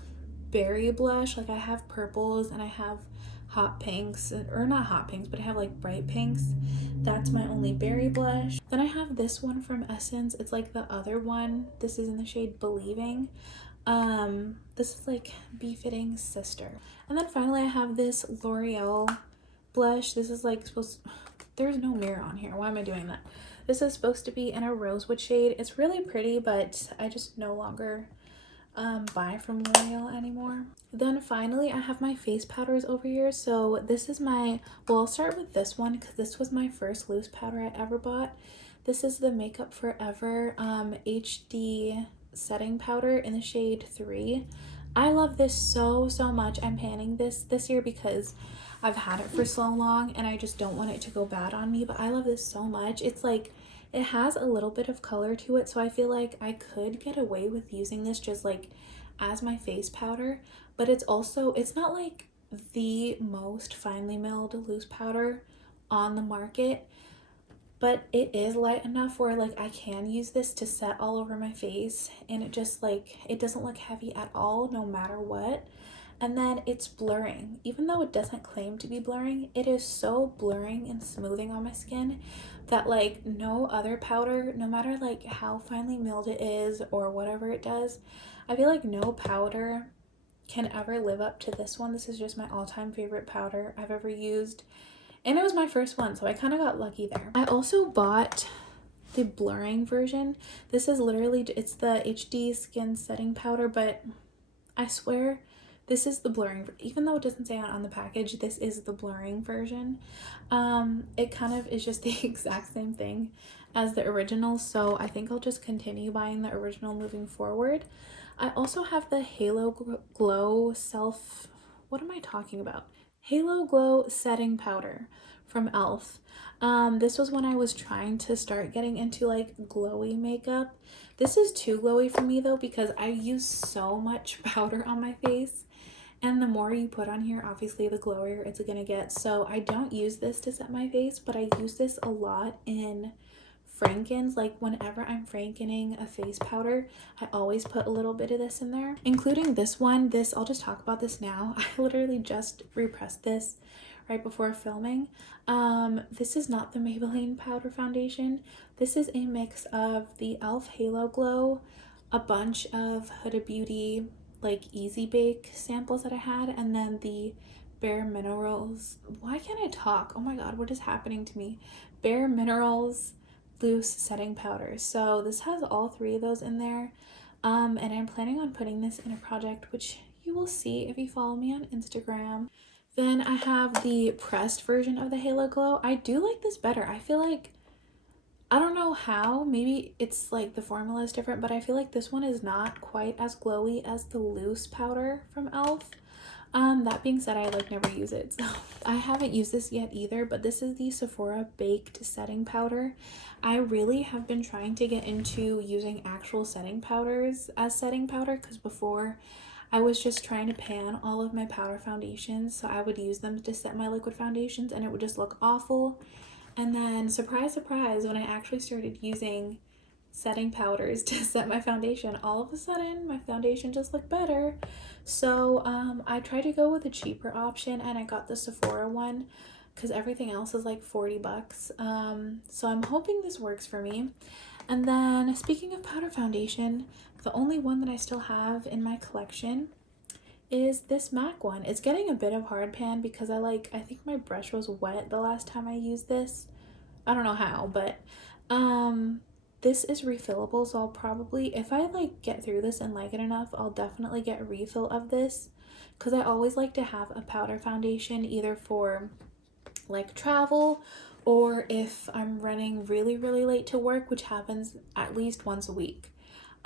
berry blush. Like I have purples and I have hot pinks, or not hot pinks, but I have like bright pinks. That's my only berry blush. Then I have this one from Essence. It's like the other one. This is in the shade Believing. This is like Befitting Sister. And then finally I have this L'Oreal blush. This is like supposed, there's no mirror on here. Why am I doing that? This is supposed to be in a rosewood shade. It's really pretty, but I just no longer buy from L'Oreal anymore. Then finally I have my face powders over here. So this is my, well, I'll start with this one because this was my first loose powder I ever bought. This is the Makeup Forever HD setting powder in the shade 3. I love this so much. I'm panning this year because I've had it for so long and I just don't want it to go bad on me, but I love this so much. It's like, it has a little bit of color to it, so I feel like I could get away with using this just like as my face powder, but it's also, it's not like the most finely milled loose powder on the market, but it is light enough where like I can use this to set all over my face, and it just like, it doesn't look heavy at all no matter what. And then it's blurring. Even though it doesn't claim to be blurring, it is so blurring and smoothing on my skin that like no other powder, no matter like how finely milled it is or whatever it does, I feel like no powder can ever live up to this one. This is just my all-time favorite powder I've ever used. And it was my first one, so I kind of got lucky there. I also bought the blurring version. This is literally, it's the HD skin setting powder, but I swear this is the blurring, even though it doesn't say on the package, this is the blurring version. It kind of is just the exact same thing as the original, so I think I'll just continue buying the original moving forward. I also have the Halo Glow Self, what am I talking about? Halo Glow Setting Powder from e.l.f. This was when I was trying to start getting into like glowy makeup. This is too glowy for me though, because I use so much powder on my face, and the more you put on here, obviously the glowier it's gonna get. So I don't use this to set my face, but I use this a lot in Frankens. Like whenever I'm Frankening a face powder, I always put a little bit of this in there, including this one. This, I'll just talk about this now. I literally just repressed this right before filming. This is not the Maybelline powder foundation. This is a mix of the e.l.f. Halo Glow, a bunch of Huda Beauty like Easy Bake samples that I had, and then the Bare Minerals, why can't I talk? Oh my god, what is happening to me? Bare Minerals loose setting powder. So this has all three of those in there, and I'm planning on putting this in a project, which you will see if you follow me on Instagram. Then I have the pressed version of the Halo Glow. I do like this better. I feel like I don't know how, maybe it's like the formula is different, but I feel like this one is not quite as glowy as the loose powder from e.l.f. That being said, I like never use it, so I haven't used this yet either, but this is the Sephora Baked Setting Powder. I really have been trying to get into using actual setting powders as setting powder, because before I was just trying to pan all of my powder foundations, so I would use them to set my liquid foundations and it would just look awful. And then, surprise, surprise, when I actually started using setting powders to set my foundation, all of a sudden my foundation just looked better. So I tried to go with a cheaper option and I got the Sephora one because everything else is like 40 bucks. So I'm hoping this works for me. And then, speaking of powder foundation, the only one that I still have in my collection is this MAC one. It's getting a bit of hard pan because I think my brush was wet the last time I used this. I don't know how, but this is refillable, so I'll probably, if I like get through this and like it enough, I'll definitely get a refill of this because I always like to have a powder foundation either for like travel or if I'm running really really late to work, which happens at least once a week.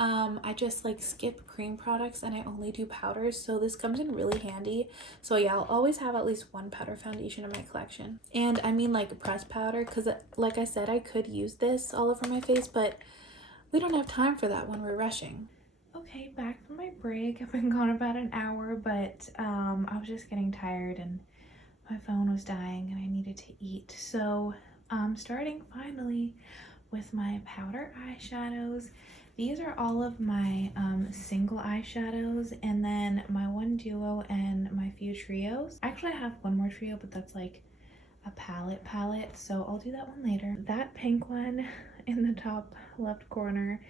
I just like skip cream products and I only do powders, so this comes in really handy. So yeah, I'll always have at least one powder foundation in my collection. And I mean like pressed powder because like I said, I could use this all over my face, but we don't have time for that when we're rushing. Okay, back from my break. I've been gone about an hour, but I was just getting tired and my phone was dying and I needed to eat. So I'm starting finally with my powder eyeshadows. These are all of my single eyeshadows and then my one duo and my few trios. Actually, I have one more trio, but that's like a palette, so I'll do that one later. That pink one in the top left corner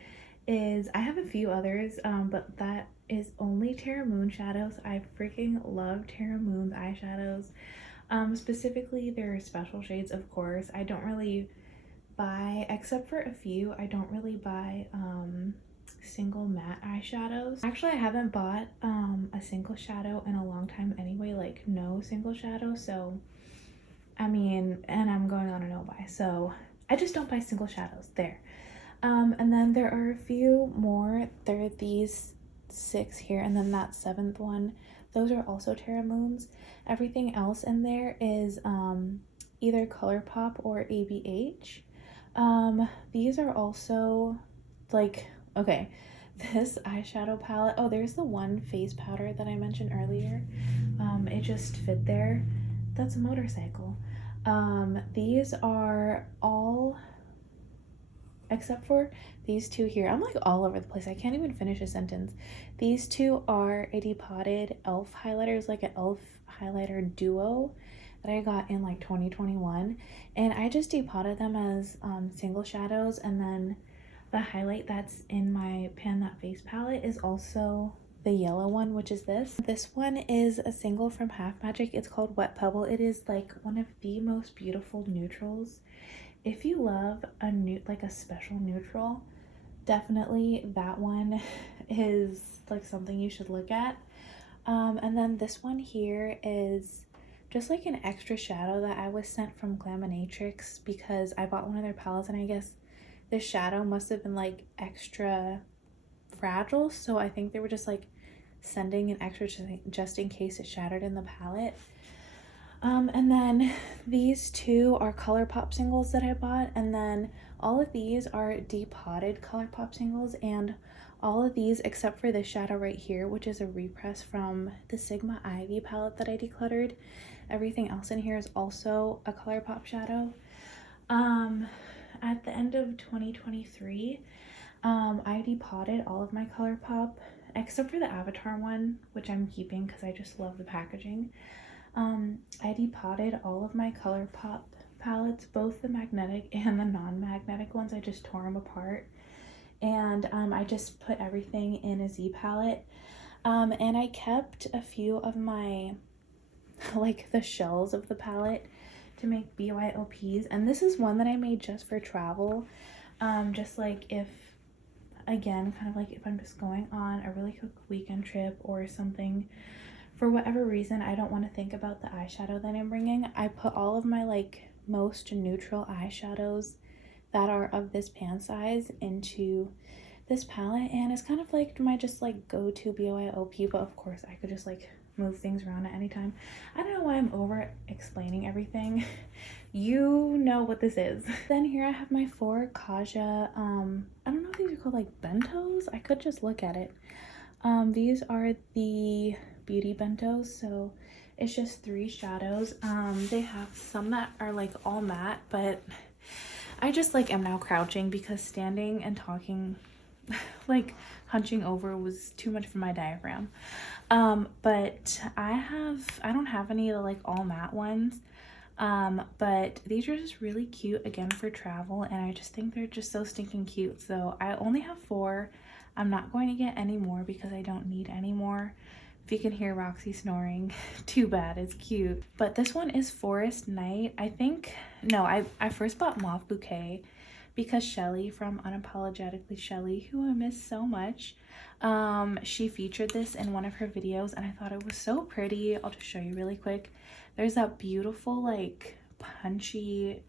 is, I have a few others, but that is only Terra Moon shadows. I freaking love Terra Moon's eyeshadows. Specifically their special shades, of course. I don't really buy, except for a few, I don't really buy single matte eyeshadows. Actually, I haven't bought a single shadow in a long time anyway, like no single shadow. So I mean, and I'm going on a no buy, so I just don't buy single shadows there. And then there are a few more. There are these 6 here, and then that 7th one. Those are also Terra Moons. Everything else in there is either ColourPop or ABH. These are also like, okay, this eyeshadow palette. Oh, there's the one face powder that I mentioned earlier. It just fit there. That's a motorcycle. These are all, except for these two here. I'm like all over the place. I can't even finish a sentence. These two are a depotted e.l.f. highlighters, like an e.l.f. highlighter duo that I got in like 2021. And I just depotted them as single shadows. And then the highlight that's in my Pan That Face palette is also the yellow one, which is this. This one is a single from Half Magic. It's called Wet Pebble. It is like one of the most beautiful neutrals. If you love like a special neutral, definitely that one is like something you should look at. And then this one here is just like an extra shadow that I was sent from Glaminatrix because I bought one of their palettes and I guess the shadow must have been like extra fragile, so I think they were just like sending an extra just in case it shattered in the palette. And then these two are ColourPop singles that I bought, and then all of these are depotted ColourPop singles, and all of these except for this shadow right here, which is a repress from the Sigma Ivy palette that I decluttered. Everything else in here is also a ColourPop shadow. At the end of 2023, I depotted all of my ColourPop except for the Avatar one, which I'm keeping because I just love the packaging. I depotted all of my ColourPop palettes, both the magnetic and the non-magnetic ones. I just tore them apart, and I just put everything in a Z palette. And I kept a few of my like the shells of the palette to make BYOPs, and this is one that I made just for travel, just like if, again, kind of like if I'm just going on a really quick weekend trip or something, for whatever reason I don't want to think about the eyeshadow that I'm bringing. I put all of my like most neutral eyeshadows that are of this pan size into this palette, and it's kind of like my just like go-to BYOP, but of course I could just like move things around at any time. I don't know why I'm over explaining everything. You know what this is. Then here I have my 4 Kaja, I don't know if these are called like bentos. I could just look at it. These are the beauty bentos, so it's just 3 shadows. They have some that are like all matte, but I just like am now crouching because standing and talking like hunching over was too much for my diaphragm. But I don't have any of the like all matte ones. But these are just really cute again for travel, and I just think they're just so stinking cute. So I only have 4. I'm not going to get any more because I don't need any more. If you can hear Roxy snoring, too bad, it's cute. But this one is Forest Night. I think, no, I first bought Mauve Bouquet because Shelly from Unapologetically Shelly, who I miss so much, she featured this in one of her videos, and I thought it was so pretty. I'll just show you really quick. There's that beautiful like punchy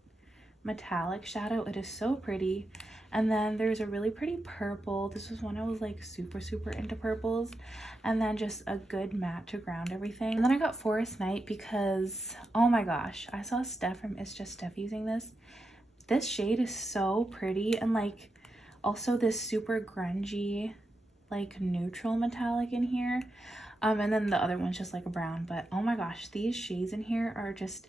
metallic shadow. It is so pretty. And then there's a really pretty purple. This was when I was like super into purples. And then just a good matte to ground everything. And then I got Forest Night because, oh my gosh, I saw Steph from It's Just Steph using this. This shade is so pretty, and like also this super grungy like neutral metallic in here. And then the other one's just like a brown, but oh my gosh, these shades in here are just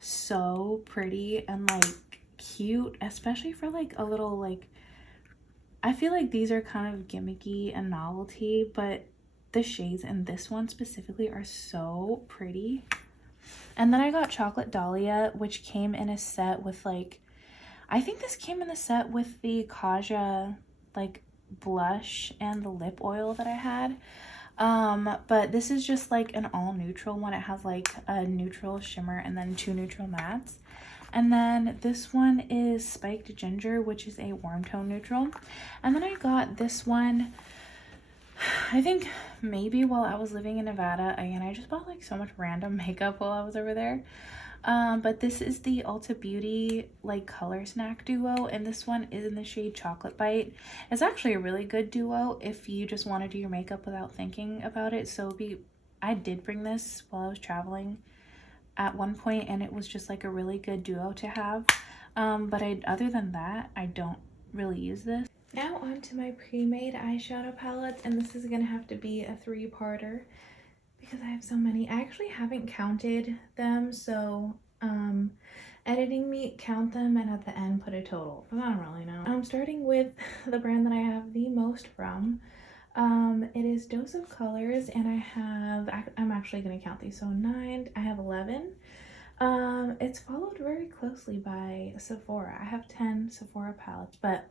so pretty and like cute, especially for like a little like, I feel like these are kind of gimmicky and novelty, but the shades in this one specifically are so pretty. And then I got Chocolate Dahlia, which came in a set with like, I think this came in the set with the Kaja like blush and the lip oil that I had. But this is just like an all neutral one. It has like a neutral shimmer and then 2 neutral mattes. And then this one is Spiked Ginger, which is a warm tone neutral. And then I got this one, I think maybe while I was living in Nevada. Again, I just bought like so much random makeup while I was over there. But this is the Ulta Beauty like color snack duo, and this one is in the shade Chocolate Bite. It's actually a really good duo if you just want to do your makeup without thinking about it. So I did bring this while I was traveling at one point, and it was just like a really good duo to have. But other than that, I don't really use this. Now on to my pre-made eyeshadow palettes, and this is gonna have to be a 3-parter because I have so many. I actually haven't counted them, so editing me, count them, and at the end put a total, because I don't really know. I'm starting with the brand that I have the most from. It is Dose of Colors, and I'm actually going to count these, so 9, I have 11. It's followed very closely by Sephora. I have 10 Sephora palettes, but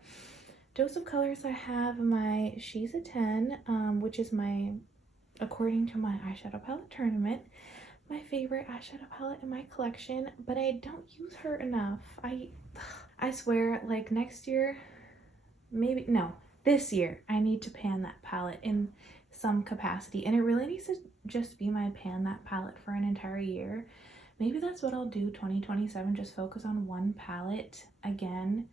Dose of Colors, I have my She's a 10, which is my, according to my eyeshadow palette tournament, my favorite eyeshadow palette in my collection, but I don't use her enough. I swear, like next year, maybe, no, this year, I need to pan that palette in some capacity, and it really needs to just be my pan that palette for an entire year. Maybe that's what I'll do 2027, just focus on one palette again.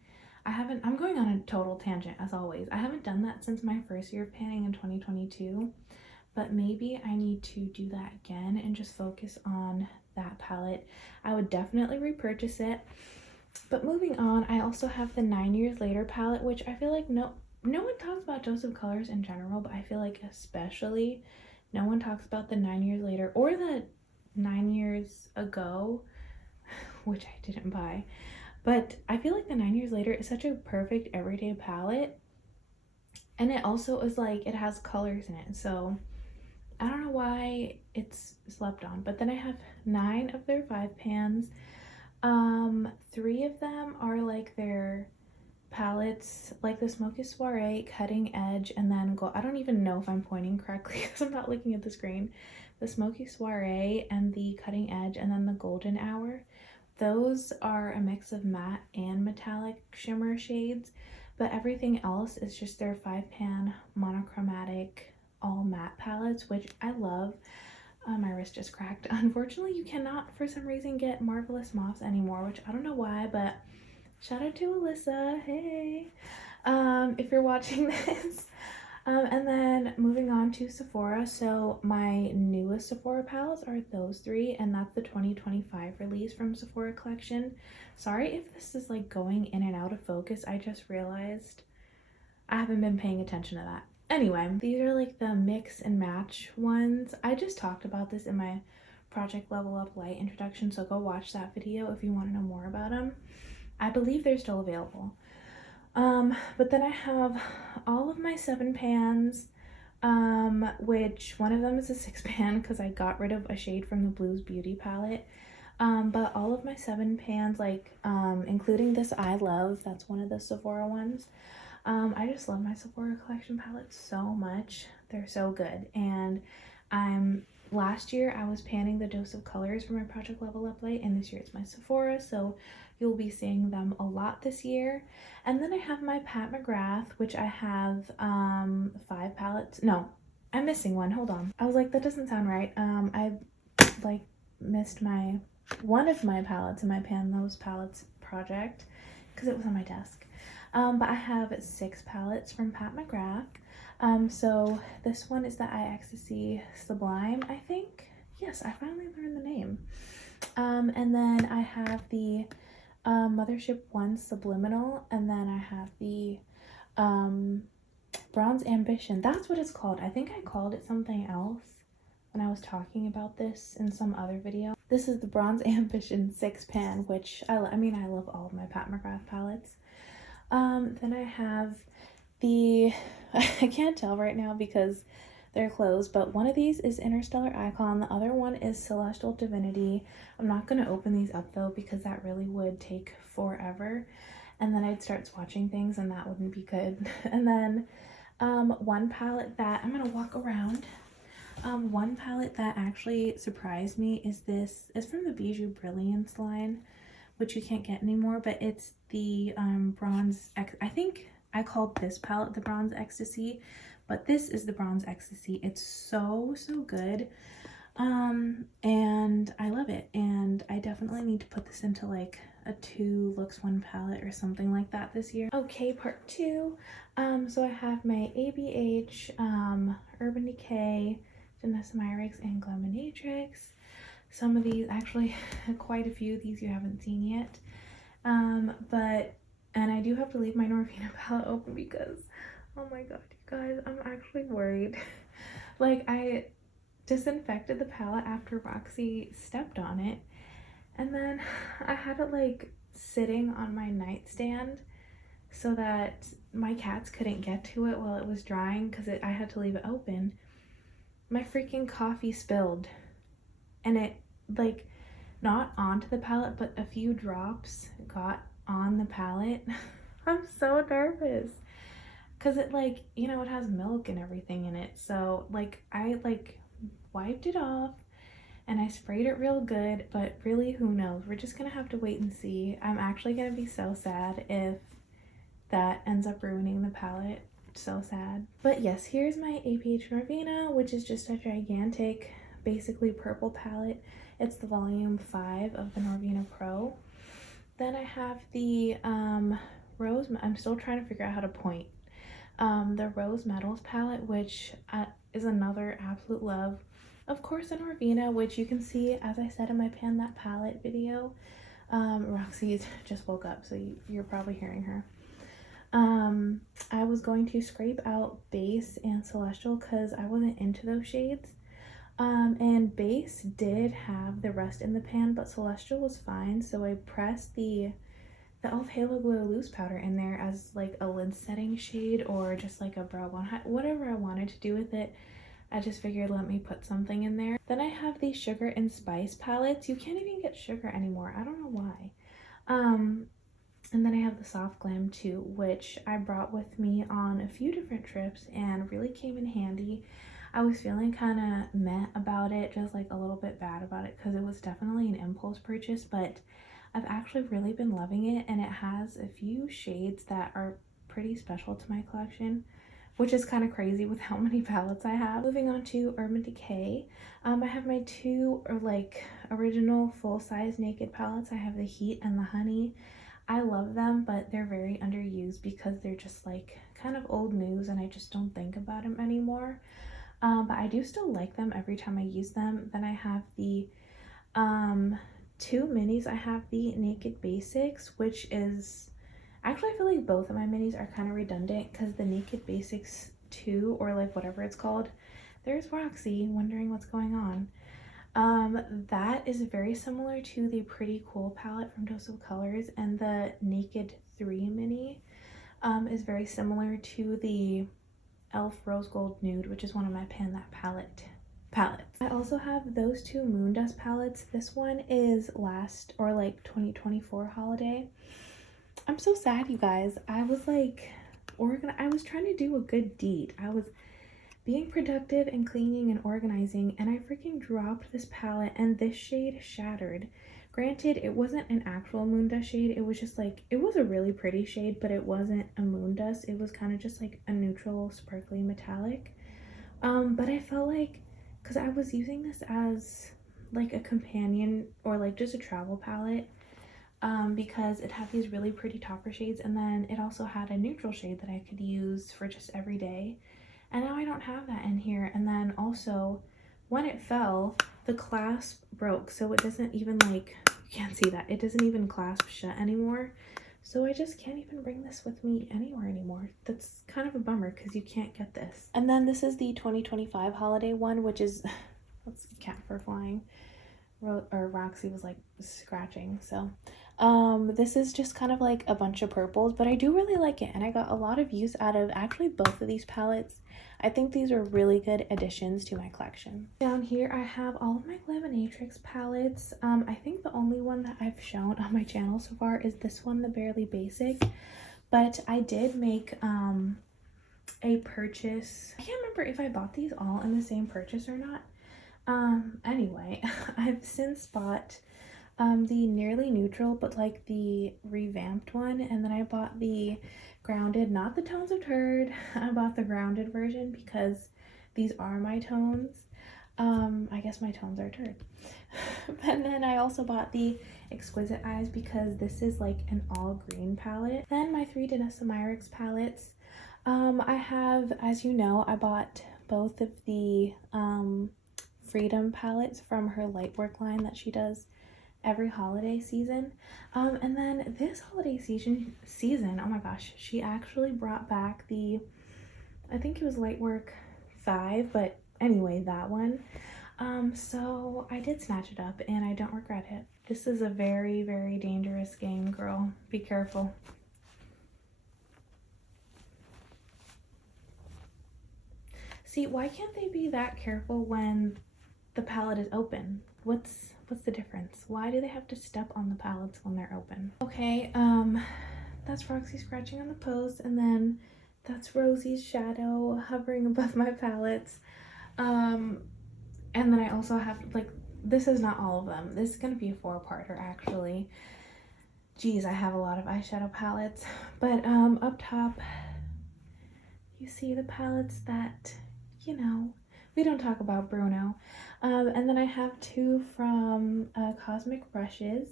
I'm going on a total tangent as always. I haven't done that since my first year of panning in 2022. But maybe I need to do that again and just focus on that palette. I would definitely repurchase it. But moving on, I also have the 9 Years Later palette, which I feel like no one talks about Dose of Colors in general, but I feel like especially no one talks about the 9 Years Later or the 9 Years Ago, which I didn't buy. But I feel like the 9 Years Later is such a perfect everyday palette. And it also is like, it has colors in it. So I don't know why it's slept on. But then I have 9 of their 5 pans. 3 of them are like their palettes, like the Smoky Soiree, Cutting Edge, and then I don't even know if I'm pointing correctly because I'm not looking at the screen. The Smoky Soiree and the Cutting Edge, and then the Golden Hour. Those are a mix of matte and metallic shimmer shades, but everything else is just their 5-pan monochromatic all matte palettes, which I love. My wrist just cracked. Unfortunately, you cannot for some reason get Marvelous Moths anymore, which I don't know why, but Shout out to Alyssa, hey. If you're watching this. And then moving on to Sephora. So my newest Sephora palettes are those three, and that's the 2025 release from Sephora collection. Sorry if this is like going in and out of focus. I just realized I haven't been paying attention to that. Anyway, these are like the mix and match ones. I just talked about this in my Project Level Up Light introduction, so go watch that video if you want to know more about them. I believe they're still available. But then I have all of my 7 pans, which one of them is a 6 pan because I got rid of a shade from the Blues Beauty palette. But all of my 7 pans, like, including this I Love, that's one of the Sephora ones. I just love my Sephora collection palettes so much. They're so good. And last year I was panning the Dose of Colors for my Project Level Up Light, and this year it's my Sephora, so you'll be seeing them a lot this year. And then I have my Pat McGrath, which I have 5 palettes. No, I'm missing one. Hold on. I was like, that doesn't sound right. I like missed one of my palettes in my Pan Those Palettes project because it was on my desk. But I have 6 palettes from Pat McGrath. So this one is the Eye Ecstasy Sublime, I think. Yes, I finally learned the name. And then I have the Mothership 1 Subliminal, and then I have the Bronze Ambition. That's what it's called. I think I called it something else when I was talking about this in some other video. This is the Bronze Ambition 6 pan, which I love all of my Pat McGrath palettes. Then I have the, I can't tell right now because they're closed, but one of these is Interstellar Icon, the other one is Celestial Divinity. I'm not going to open these up though because that really would take forever, and then I'd start swatching things and that wouldn't be good. And then one palette that I'm going to walk around. One palette that actually surprised me is from the Bijou Brilliance line, which you can't get anymore, but it's the I think I called this palette the Bronze Ecstasy, but this is the Bronze Ecstasy. It's so good, and I love it, and I definitely need to put this into like a 2 looks 1 palette or something like that this year. Okay, part 2. So I have my ABH, Urban Decay, Vanessa Myricks, and Gleminatrix. Some of these, actually quite a few of these you haven't seen yet. And I do have to leave my Norvina palette open because, oh my god, you guys, I'm actually worried. Like, I disinfected the palette after Roxy stepped on it, and then I had it like sitting on my nightstand so that my cats couldn't get to it while it was drying because I had to leave it open. My freaking coffee spilled, and it, like, not onto the palette, but a few drops got on the palette. I'm so nervous because it, like, you know, it has milk and everything in it, so like I like wiped it off and I sprayed it real good, but really, who knows, we're just gonna have to wait and see. I'm actually gonna be so sad if that ends up ruining the palette. So sad. But yes, here's my APH Norvina, which is just a gigantic, basically purple palette. It's the volume 5 of the Norvina Pro. Then I have the Rose, I'm still trying to figure out how to point. The Rose Metals palette, which is another absolute love. Of course, the Norvina, which you can see, as I said in my Pan That Palette video. Roxy just woke up, so you're probably hearing her. I was going to scrape out Base and Celestial because I wasn't into those shades. And Base did have the rest in the pan, but Celestial was fine, so I pressed the e.l.f. Halo Glow Loose Powder in there as like a lid setting shade or just like a brow bone, whatever I wanted to do with it. I just figured let me put something in there. Then I have these Sugar and Spice palettes. You can't even get sugar anymore. I don't know why. And then I have the Soft Glam 2, which I brought with me on a few different trips and really came in handy. I was feeling kind of meh about it, just like a little bit bad about it because it was definitely an impulse purchase, but I've actually really been loving it, and it has a few shades that are pretty special to my collection, which is kind of crazy with how many palettes I have. Moving on to Urban Decay, I have my 2 like original full-size naked palettes. I have the Heat and the Honey. I love them, but they're very underused because they're just like kind of old news and I just don't think about them anymore. But I do still like them every time I use them. Then I have the two minis. I have the Naked Basics, which is actually, I feel like both of my minis are kind of redundant because the Naked Basics 2, or like whatever it's called, there's Roxy wondering what's going on. That is very similar to the Pretty Cool palette from Dose of Colors, and the Naked 3 mini is very similar to the Elf Rose Gold Nude, which is one of my Pan That palettes. I also have those two Moondust palettes. This one is last, or like 2024 holiday. I'm so sad, you guys. I was like, I was trying to do a good deed. I was being productive and cleaning and organizing, and I freaking dropped this palette and this shade shattered. Granted, it wasn't an actual Moondust shade. It was just like, it was a really pretty shade, but it wasn't a Moondust. It was kind of just like a neutral, sparkly metallic. But I felt like, because I was using this as like a companion or like just a travel palette, because it had these really pretty topper shades, and then it also had a neutral shade that I could use for just every day. And now I don't have that in here. And then also, when it fell, the clasp broke, so it doesn't even, like, you can't see that, it doesn't even clasp shut anymore. So I just can't even bring this with me anywhere anymore. That's kind of a bummer because you can't get this. And then this is the 2025 holiday one, which is that's cat fur flying. Or Roxy was like scratching. So this is just kind of like a bunch of purples, but I do really like it, and I got a lot of use out of actually both of these palettes. I think these are really good additions to my collection. Down here I have all of my Glaminatrix palettes. I think the only one that I've shown on my channel so far is this one, the Barely Basic, but I did make a purchase. I can't remember if I bought these all in the same purchase or not. Anyway, I've since bought the Nearly Neutral, but like the revamped one, and then I bought the Grounded, not the Tones of Turd. I bought the Grounded version because these are my tones. I guess my tones are turd. And then I also bought the Exquisite Eyes because this is like an all green palette. Then my three Danessa Myricks palettes. I have, as you know, I bought both of the Freedom palettes from her Lightwork line that she does every holiday season. And then this holiday season, oh my gosh, she actually brought back the, I think it was Lightwork 5, but anyway, that one. So I did snatch it up and I don't regret it. This is a very, very dangerous game, girl. Be careful. See, why can't they be that careful when the palette is open? What's the difference? Why do they have to step on the palettes when they're open? Okay, that's Roxy scratching on the post, and then that's Rosie's shadow hovering above my palettes. And then I also have, like, this is not all of them. This is gonna be a 4-parter actually. Geez, I have a lot of eyeshadow palettes. But up top, you see the palettes that, you know, we don't talk about Bruno. And then I have two from Cosmic Brushes,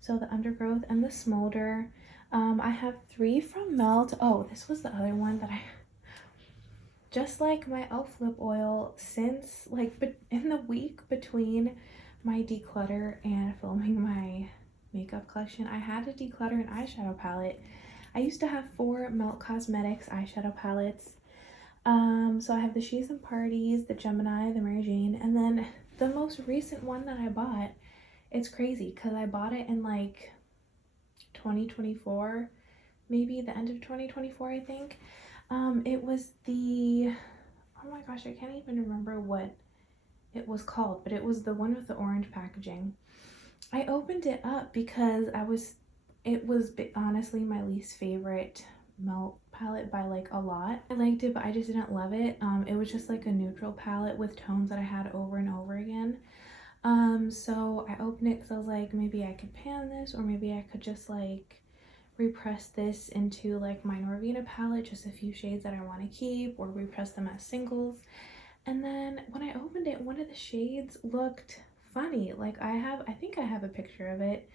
so the Undergrowth and the Smolder. I have 3 from Melt. Oh, this was the other one that I, just like my elf lip oil, since like in the week between my declutter and filming my makeup collection, I had to declutter an eyeshadow palette. I used to have 4 Melt Cosmetics eyeshadow palettes. So I have the She's and Parties, the Gemini, the Mary Jane, and then the most recent one that I bought, it's crazy because I bought it in like 2024, maybe the end of 2024, I think. It was the, oh my gosh, I can't even remember what it was called, but it was the one with the orange packaging. I opened it up because it was honestly my least favorite Melt palette by like a lot. I liked it, but I just didn't love it. It was just like a neutral palette with tones that I had over and over again. So I opened it because I was like, maybe I could pan this, or maybe I could just like repress this into like my Norvina palette, just a few shades that I want to keep, or repress them as singles. And then when I opened it, one of the shades looked funny. Like I think I have a picture of it.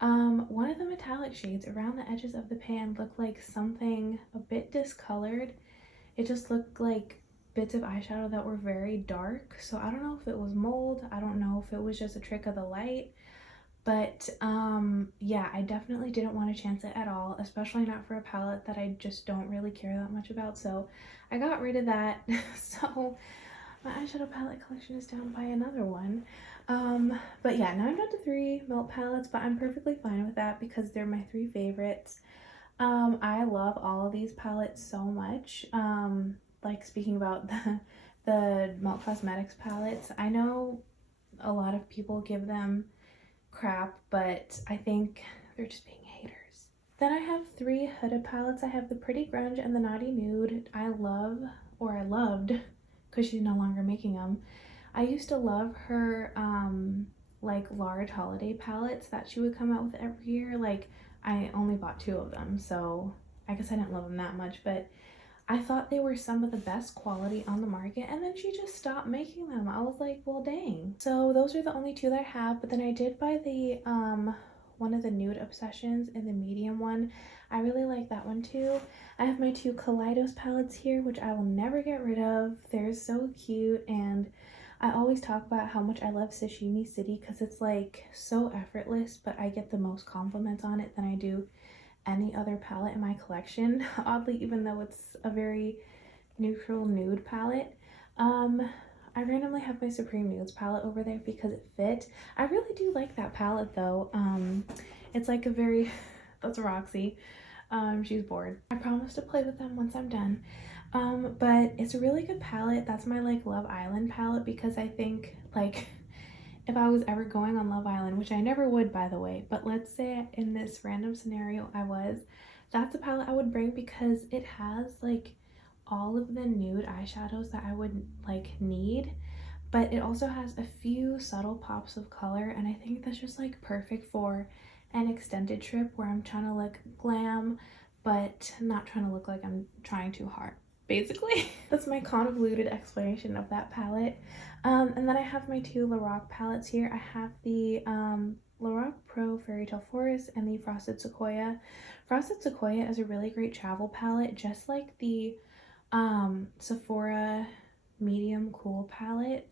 One of the metallic shades around the edges of the pan looked like something a bit discolored. It just looked like bits of eyeshadow that were very dark. So I don't know if it was mold. I don't know if it was just a trick of the light. But yeah, I definitely didn't want to chance it at all, especially not for a palette that I just don't really care that much about. So I got rid of that. So my eyeshadow palette collection is down by another one. But yeah, now I'm down to 3 Melt palettes, but I'm perfectly fine with that because they're my 3 favorites. I love all of these palettes so much. Like speaking about the Melt Cosmetics palettes, I know a lot of people give them crap, but I think they're just being haters. Then I have 3 Huda palettes. I have the Pretty Grunge and the Naughty Nude. I love, or I loved, because she's no longer making them. I used to love her like large holiday palettes that she would come out with every year. Like I only bought 2 of them, so I guess I didn't love them that much, but I thought they were some of the best quality on the market, and then she just stopped making them. I was like, well, dang. So those are the only 2 that I have, but then I did buy the one of the Nude Obsessions in the medium one. I really like that one too. I have my 2 Kaleidos palettes here, which I will never get rid of. They're so cute, and I always talk about how much I love Sashimi City because it's like so effortless, but I get the most compliments on it than I do any other palette in my collection, oddly, even though it's a very neutral nude palette. I randomly have my Supreme Nudes palette over there because it fit. I really do like that palette though. It's like a very, that's Roxy. She's bored. I promise to play with them once I'm done. But it's a really good palette. That's my like Love Island palette because I think like if I was ever going on Love Island, which I never would, by the way, but let's say in this random scenario I was, that's a palette I would bring because it has like all of the nude eyeshadows that I would like need, but it also has a few subtle pops of color, and I think that's just like perfect for an extended trip where I'm trying to look glam, but not trying to look like I'm trying too hard. Basically, that's my convoluted explanation of that palette. And then I have my 2 Lorac palettes here. I have the Lorac Pro Fairy Tale Forest and the Frosted Sequoia. Frosted Sequoia is a really great travel palette, just like the Sephora Medium Cool palette.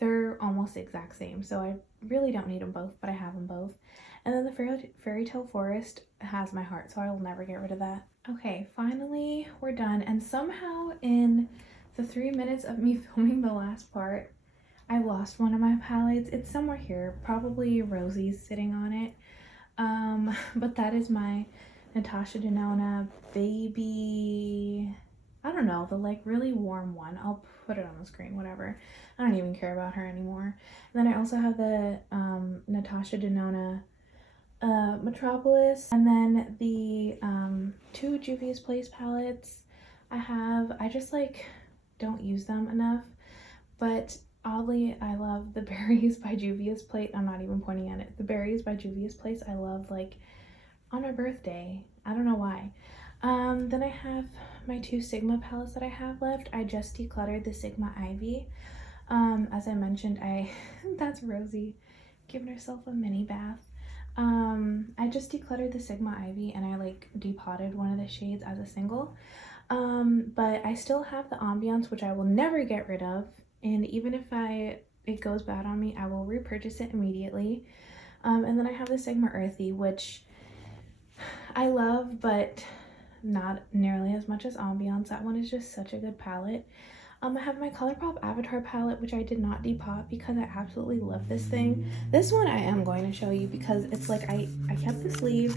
They're almost the exact same, so I really don't need them both, but I have them both. And then the Fairy Tale Forest has my heart, so I will never get rid of that. Okay, finally we're done, and somehow in the 3 minutes of me filming the last part, I lost one of my palettes. It's somewhere here, probably Rosie's sitting on it. But that is my Natasha Denona Baby, I don't know, the like really warm one. I'll put it on the screen, whatever. I don't even care about her anymore. And then I also have the Natasha Denona Metropolis, and then the 2 Juvia's Place palettes I just like don't use them enough, but oddly I love the Berries by Juvia's Place. I'm not even pointing at it. The Berries by Juvia's Place I love like on my birthday. I don't know why. Then I have my 2 Sigma palettes that I have left. I just decluttered the Sigma Ivy. As I mentioned, that's Rosie giving herself a mini bath. I just decluttered the Sigma Ivy and I like depotted one of the shades as a single. But I still have the Ambiance, which I will never get rid of, and even if it goes bad on me, I will repurchase it immediately. And then I have the Sigma Earthy, which I love, but not nearly as much as Ambiance. That one is just such a good palette. I have my ColourPop Avatar palette, which I did not depot because I absolutely love this thing. This one I am going to show you because it's like I kept the sleeve.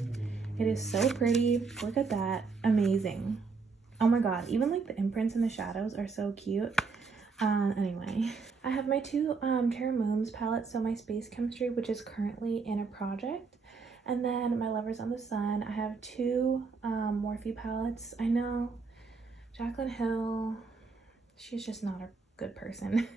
It is so pretty. Look at that. Amazing. Oh my god, even like the imprints and the shadows are so cute. Anyway, I have my 2 Terra Mooms palettes, so my Space Chemistry, which is currently in a project, and then my Lovers on the Sun. I have 2 Morphe palettes. I know Jaclyn Hill, she's just not a good person,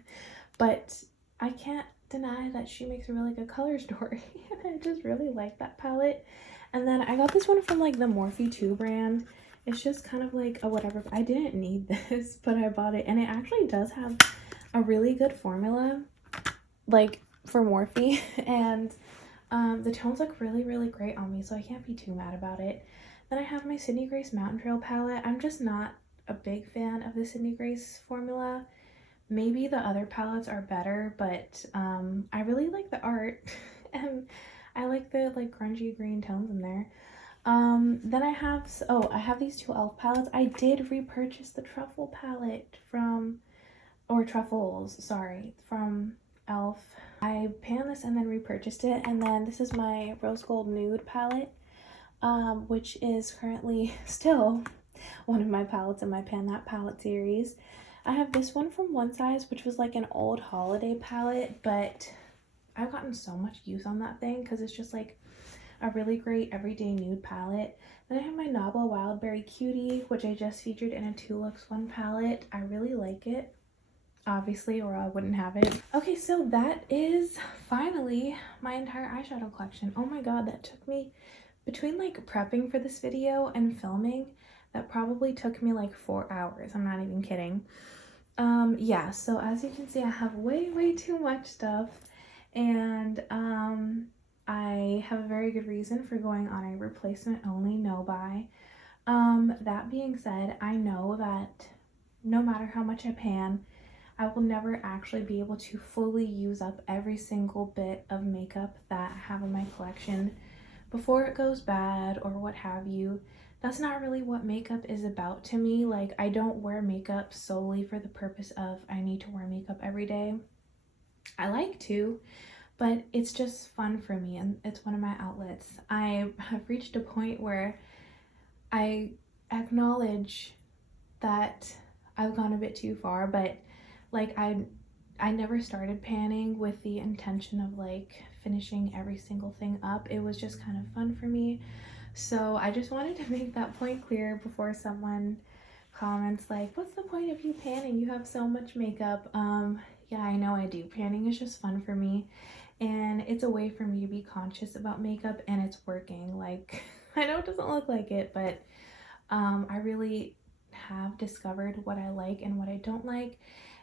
but I can't deny that she makes a really good color story. I just really like that palette. And then I got this one from like the Morphe 2 brand. It's just kind of like a whatever. I didn't need this, but I bought it, and it actually does have a really good formula like for Morphe. And The tones look really, really great on me, so I can't be too mad about it. Then I have my Sydney Grace Mountain Trail palette. I'm just not a big fan of the Sydney Grace formula. Maybe the other palettes are better, but I really like the art and I like the like grungy green tones in there. Then I have, I have these two e.l.f. palettes. I did repurchase the truffle palette or truffles, sorry, from e.l.f. I panned this and then repurchased it, and then this is my rose gold nude palette, which is currently still one of my palettes in my Pan That Palette series. I have this one from One Size, which was like an old holiday palette, but I've gotten so much use on that thing because it's just like a really great everyday nude palette. Then I have my Nabla Wildberry Cutie, which I just featured in a 2 Looks 1 palette. I really like it, obviously, or I wouldn't have it. Okay, so that is finally my entire eyeshadow collection. Oh my god, that took me, between like prepping for this video and filming, that probably took me like 4 hours. I'm not even kidding. Yeah, so as you can see, I have way too much stuff, and I have a very good reason for going on a replacement only no buy. That being said, I know that no matter how much I pan, I will never actually be able to fully use up every single bit of makeup that I have in my collection before it goes bad or what have you. That's not really what makeup is about to me. Like, I don't wear makeup solely for the purpose of I need to wear makeup every day. I like to, but it's just fun for me and it's one of my outlets. I have reached a point where I acknowledge that I've gone a bit too far, but like I never started panning with the intention of like finishing every single thing up. It was just kind of fun for me. So I just wanted to make that point clear before someone comments like, what's the point of you panning? You have so much makeup. Yeah, I know I do. Panning is just fun for me, and it's a way for me to be conscious about makeup, and it's working. Like, I know it doesn't look like it, but I really have discovered what I like and what I don't like.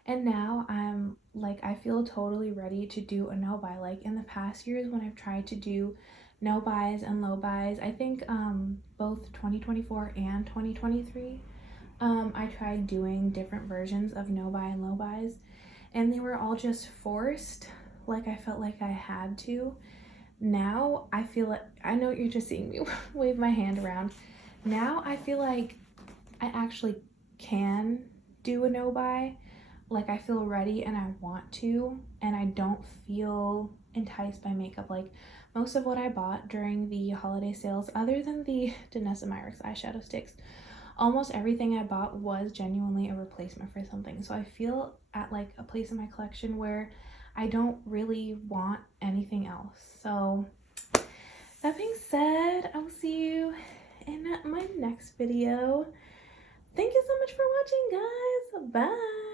And now I'm like, I feel totally ready to do a no buy. Like in the past years when I've tried to do no buys and low buys, I think both 2024 and 2023, I tried doing different versions of no buy and low buys, and they were all just forced. Like I felt like I had to. Now I feel like, I know you're just seeing me wave my hand around. Now I feel like I actually can do a no buy. Like I feel ready and I want to, and I don't feel enticed by makeup. Like most of what I bought during the holiday sales, other than the Danessa Myricks eyeshadow sticks, almost everything I bought was genuinely a replacement for something. So I feel at like a place in my collection where I don't really want anything else. So that being said, I will see you in my next video. Thank you so much for watching, guys. Bye.